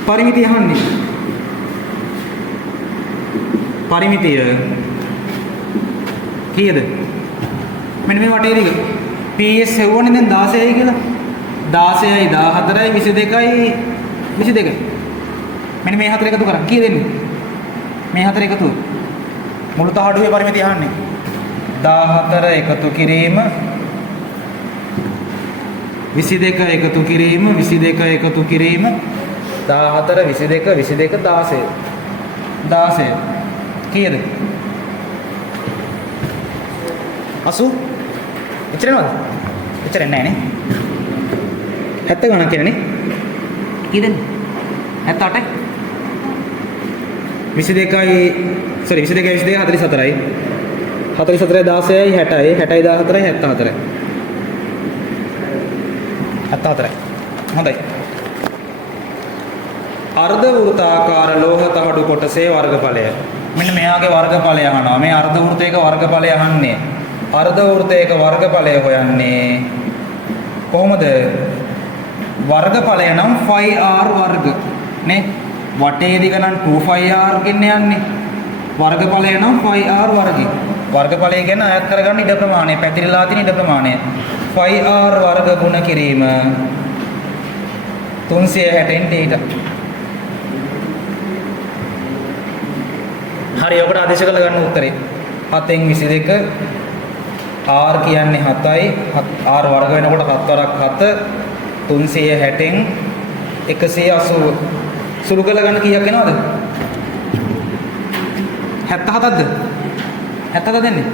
පරිමිතිය අහන්නේ. පරිමිතිය කීයද? මෙන්න මේ වටේ දිග. PS හෙව්වනේ දැන් 16යි කියලා. 16යි 14යි 22යි 22. මෙන්න මේ හතර එකතු කරා. කීයද එන්නේ? මේ හතර එකතු. මුළු තහඩුවේ පරිමිතිය අහන්නේ. 14 එකතු කිරීම 22 එකතු කිරීම 22 එකතු කිරීම 14 22 22 16. 16. කීයද? 80. එච්චර නේද? එච්චර නෑ නේ. 70 ගණන් කියනනේ. කීයද? 78යි. 22යි sorry 22යි 22 44යි. 44යි 16යි 60යි 60යි 14යි 74යි. 74යි. හොඳයි. අර්ධ වෘත්තාකාර ලෝහ තහඩු කොටසේ වර්ගඵලය. මෙන්න මෙයාගේ වර්ගඵලය අහනවා. මේ අර්ධ වෘත්තයක වර්ගඵලය අහන්නේ. අර්ධ වෘත්තයක වර්ගඵලය හොයන්නේ කොහොමද? වර්ගඵලය නම් 5r වර්ග නේ. වටේ දිග නම් 2πr ගෙන්න යන්නේ. වර්ගඵලය නම් 5r වර්ගය. වර්ගඵලය ගැන අයත් කරගන්න ඉඩ ප්‍රමාණය, පැතිරලා තියෙන ඉඩ ප්‍රමාණය. 5r වර්ග ගුණ කිරීම 360න් ඊට. හරි, ඔකට ආදේශ කළ ගන්න උත්තරේ 7න් 22 r කියන්නේ 7යි. r වර්ග වෙනකොට 7 වරක් 7 360න් 180. සුළු කළ ගන්න කීයක් එනවද? 77ක්ද? 77 දෙන්නේ.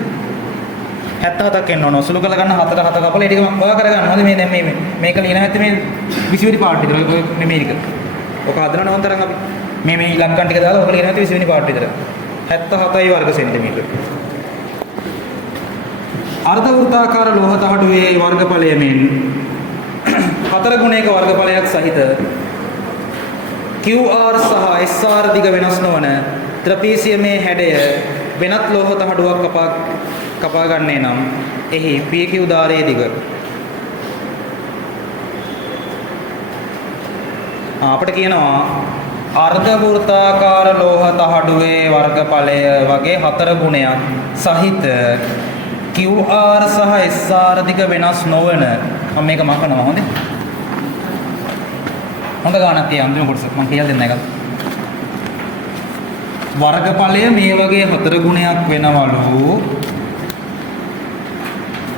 77ක් එන්න ඕන. සුළු කළ ගන්න 4 7 කපලා ඒ ටික මම ඔයා කරගන්න ඕනේ. මේ දැන් මේක ලියන හැටි මේ 20 වෙනි පාර්ට් විතර. ඔය මේ ටික. ඔක හදනව නම් තරම් අපි මේ ඉලක්කම් ටික දාලා ඔක ලියන හැටි 20 වෙනි පාර්ට් විතර. 77යි වර්ග සෙන්ටිමීටර. අර්ධ වෘත්තාකාර ලෝහ තහඩුවේ වර්ගඵලය මෙන් 4 ගුණයක වර්ගඵලයක් සහිත QR සහ SR දිග වෙනස් නොවන ත්‍රපීසියමේ හැඩය වෙනත් ලෝහ තහඩුවක් කපා ගන්නේ නම් එහි PQ දාරයේ දිග අපිට කියනවා අර්ධ වෘත්තාකාර ලෝහ තහඩුවේ වර්ගඵලය වගේ 4 ගුණයක් සහිත QR සහ SR දිග වෙනස් නොවන මම මේක මකනවා හොඳේ. හොඳ ගානක් තිය අන්තිම කොටස මම කියලා දෙන්න එකක්. වර්ගඵලය මේ වගේ 4 ගුණයක් වෙනවලු.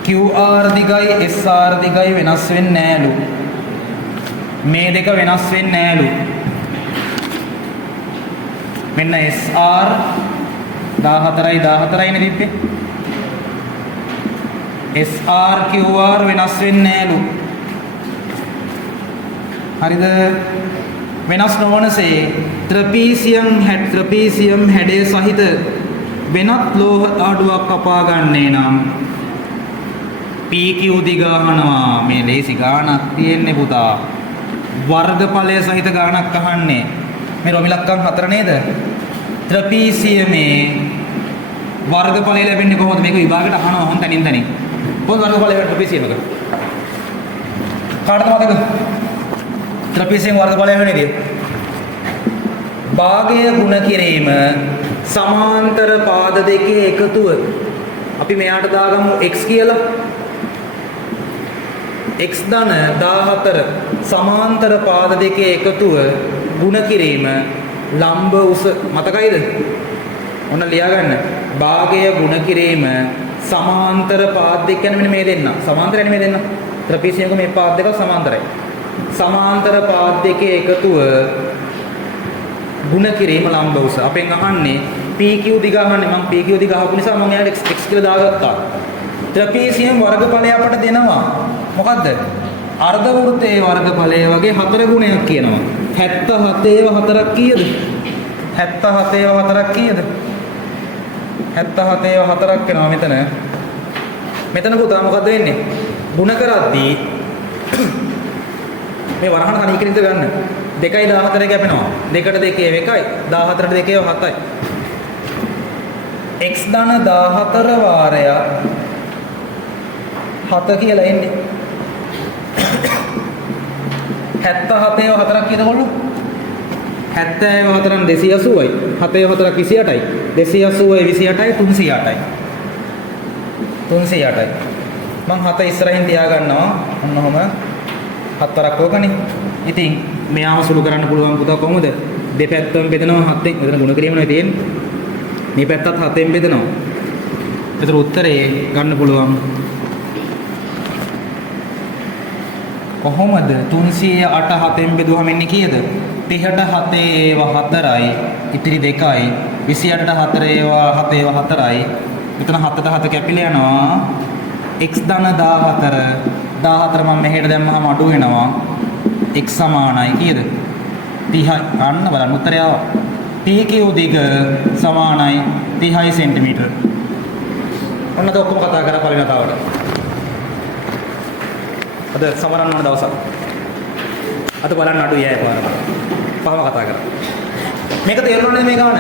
QR දිගයි SR දිගයි වෙනස් වෙන්නේ නෑලු. මේ දෙක වෙනස් වෙන්නේ නෑලු. මෙන්න SR 14යි 14යි නේ තිබ්බේ. SR QR වෙනස් වෙන්නේ නෑලු. හරිද? වෙනස් නොවනසේ ත්‍රපීසියම් හැඩය සහිත වෙනත් ලෝහ ආඩුවක් කපා ගන්නේ නම් PQ දිග අහනවා. මේ ලේසි ගානක් තියෙන්නේ පුතා. වර්ගඵලය සහිත ගානක් අහන්නේ. මේ රොමිලක්කම් 4 නේද? ත්‍රපීසියමේ වර්ගඵලය ලැබෙන්නේ කොහොමද? මේක විභාගයට අහනවා හොන් තනින් තනින්. කොහොමද වර්ගඵලය ත්‍රපීසියමක? කාටද මතක? ත්‍රපීසියම් වර්ගඵලය වෙන්නේ භාගය ගුණ කිරීම සමාන්තර පාද දෙකේ එකතුව. අපි මෙයාට දාගමු x කියලා. x ධන 14 සමාන්තර පාද දෙකේ එකතුව ගුණ කිරීම ලම්බ උස මතකයිද? ඔන්න ලියාගන්න. භාගය ගුණ කිරීම සමාන්තර පාද දෙක කියන්නේ මෙන්න මේ දෙන්න. සමාන්තරයි මේ දෙන්න. ත්‍රපීසියමක මේ පාද දෙක සමාන්තරයි. සමාන්තර පාද දෙකේ එකතුව ගුණ කිරීම ලම්බ උස. අපෙන් අහන්නේ PQ දිග අහන්නේ. මම PQ දිග අහපු නිසා මම එයාට x කියලා දාගත්තා. ත්‍රපීසියම් වර්ගඵලය අපට දෙනවා. මොකද්ද? අර්ධ වෘත්තයේ වර්ගඵලය වගේ 4 ගුණයක් කියනවා. 77 4ක් කීයද? 77 4ක් කීයද? 77 4ක් වෙනවා මෙතන. මෙතන පුතා මොකද්ද වෙන්නේ? ගුණ කරද්දී මේ වරහණ තනි කිරින්ද ගන්න. 2යි 14 කැපෙනවා. 2ට 2 1යි 14ට 2 7යි. x ධන 14 වාරයක් 7 කියලා එන්නේ. 77 4ක් කියනකොළු 70 4න් 280යි. 7 4ක් 28යි. 280යි 28යි 308යි. 308යි. මං 7 ඉස්සරහින් තියාගන්නවා. ඔන්න ඔහම 4ක් ඕකනේ. ඉතින් මෙයාම සුළු කරන්න පුළුවන් පුතා කොහොමද? දෙපැත්තම බෙදනවා 7ෙන්. මෙතන ගුණ කිරීම නෙවෙයි තියෙන්නේ. මේ පැත්තත් 7ෙන් බෙදනවා. ඒතර උත්තරේ ගන්න පුළුවන්. කොහොමද 308 7ෙන් බෙදුවම එන්නේ කීයද? 30ට 7 ඒවා 4යි. ඉතිරි 2යි. 28ට 4 ඒවා 7 ඒවා 4යි. මෙතන 7ට 7 කැපිලා යනවා. x ධන 14 14 මම මෙහෙට දැම්මහම අඩු වෙනවා. x සමානයි කීයද? 30යි. අන්න බලන්න උත්තරය ආවා. PQ දිග සමානයි 30 සෙන්ටිමීටර. ඔන්න අද ඔක්කොම කතා කරා පළවෙනි වතාවට. අද සමරන්න ඕන දවසක්. අද බලන්න අඩුයි අය පාරට. පහම කතා කරා. මේක තේරුණානේ මේ ගාන?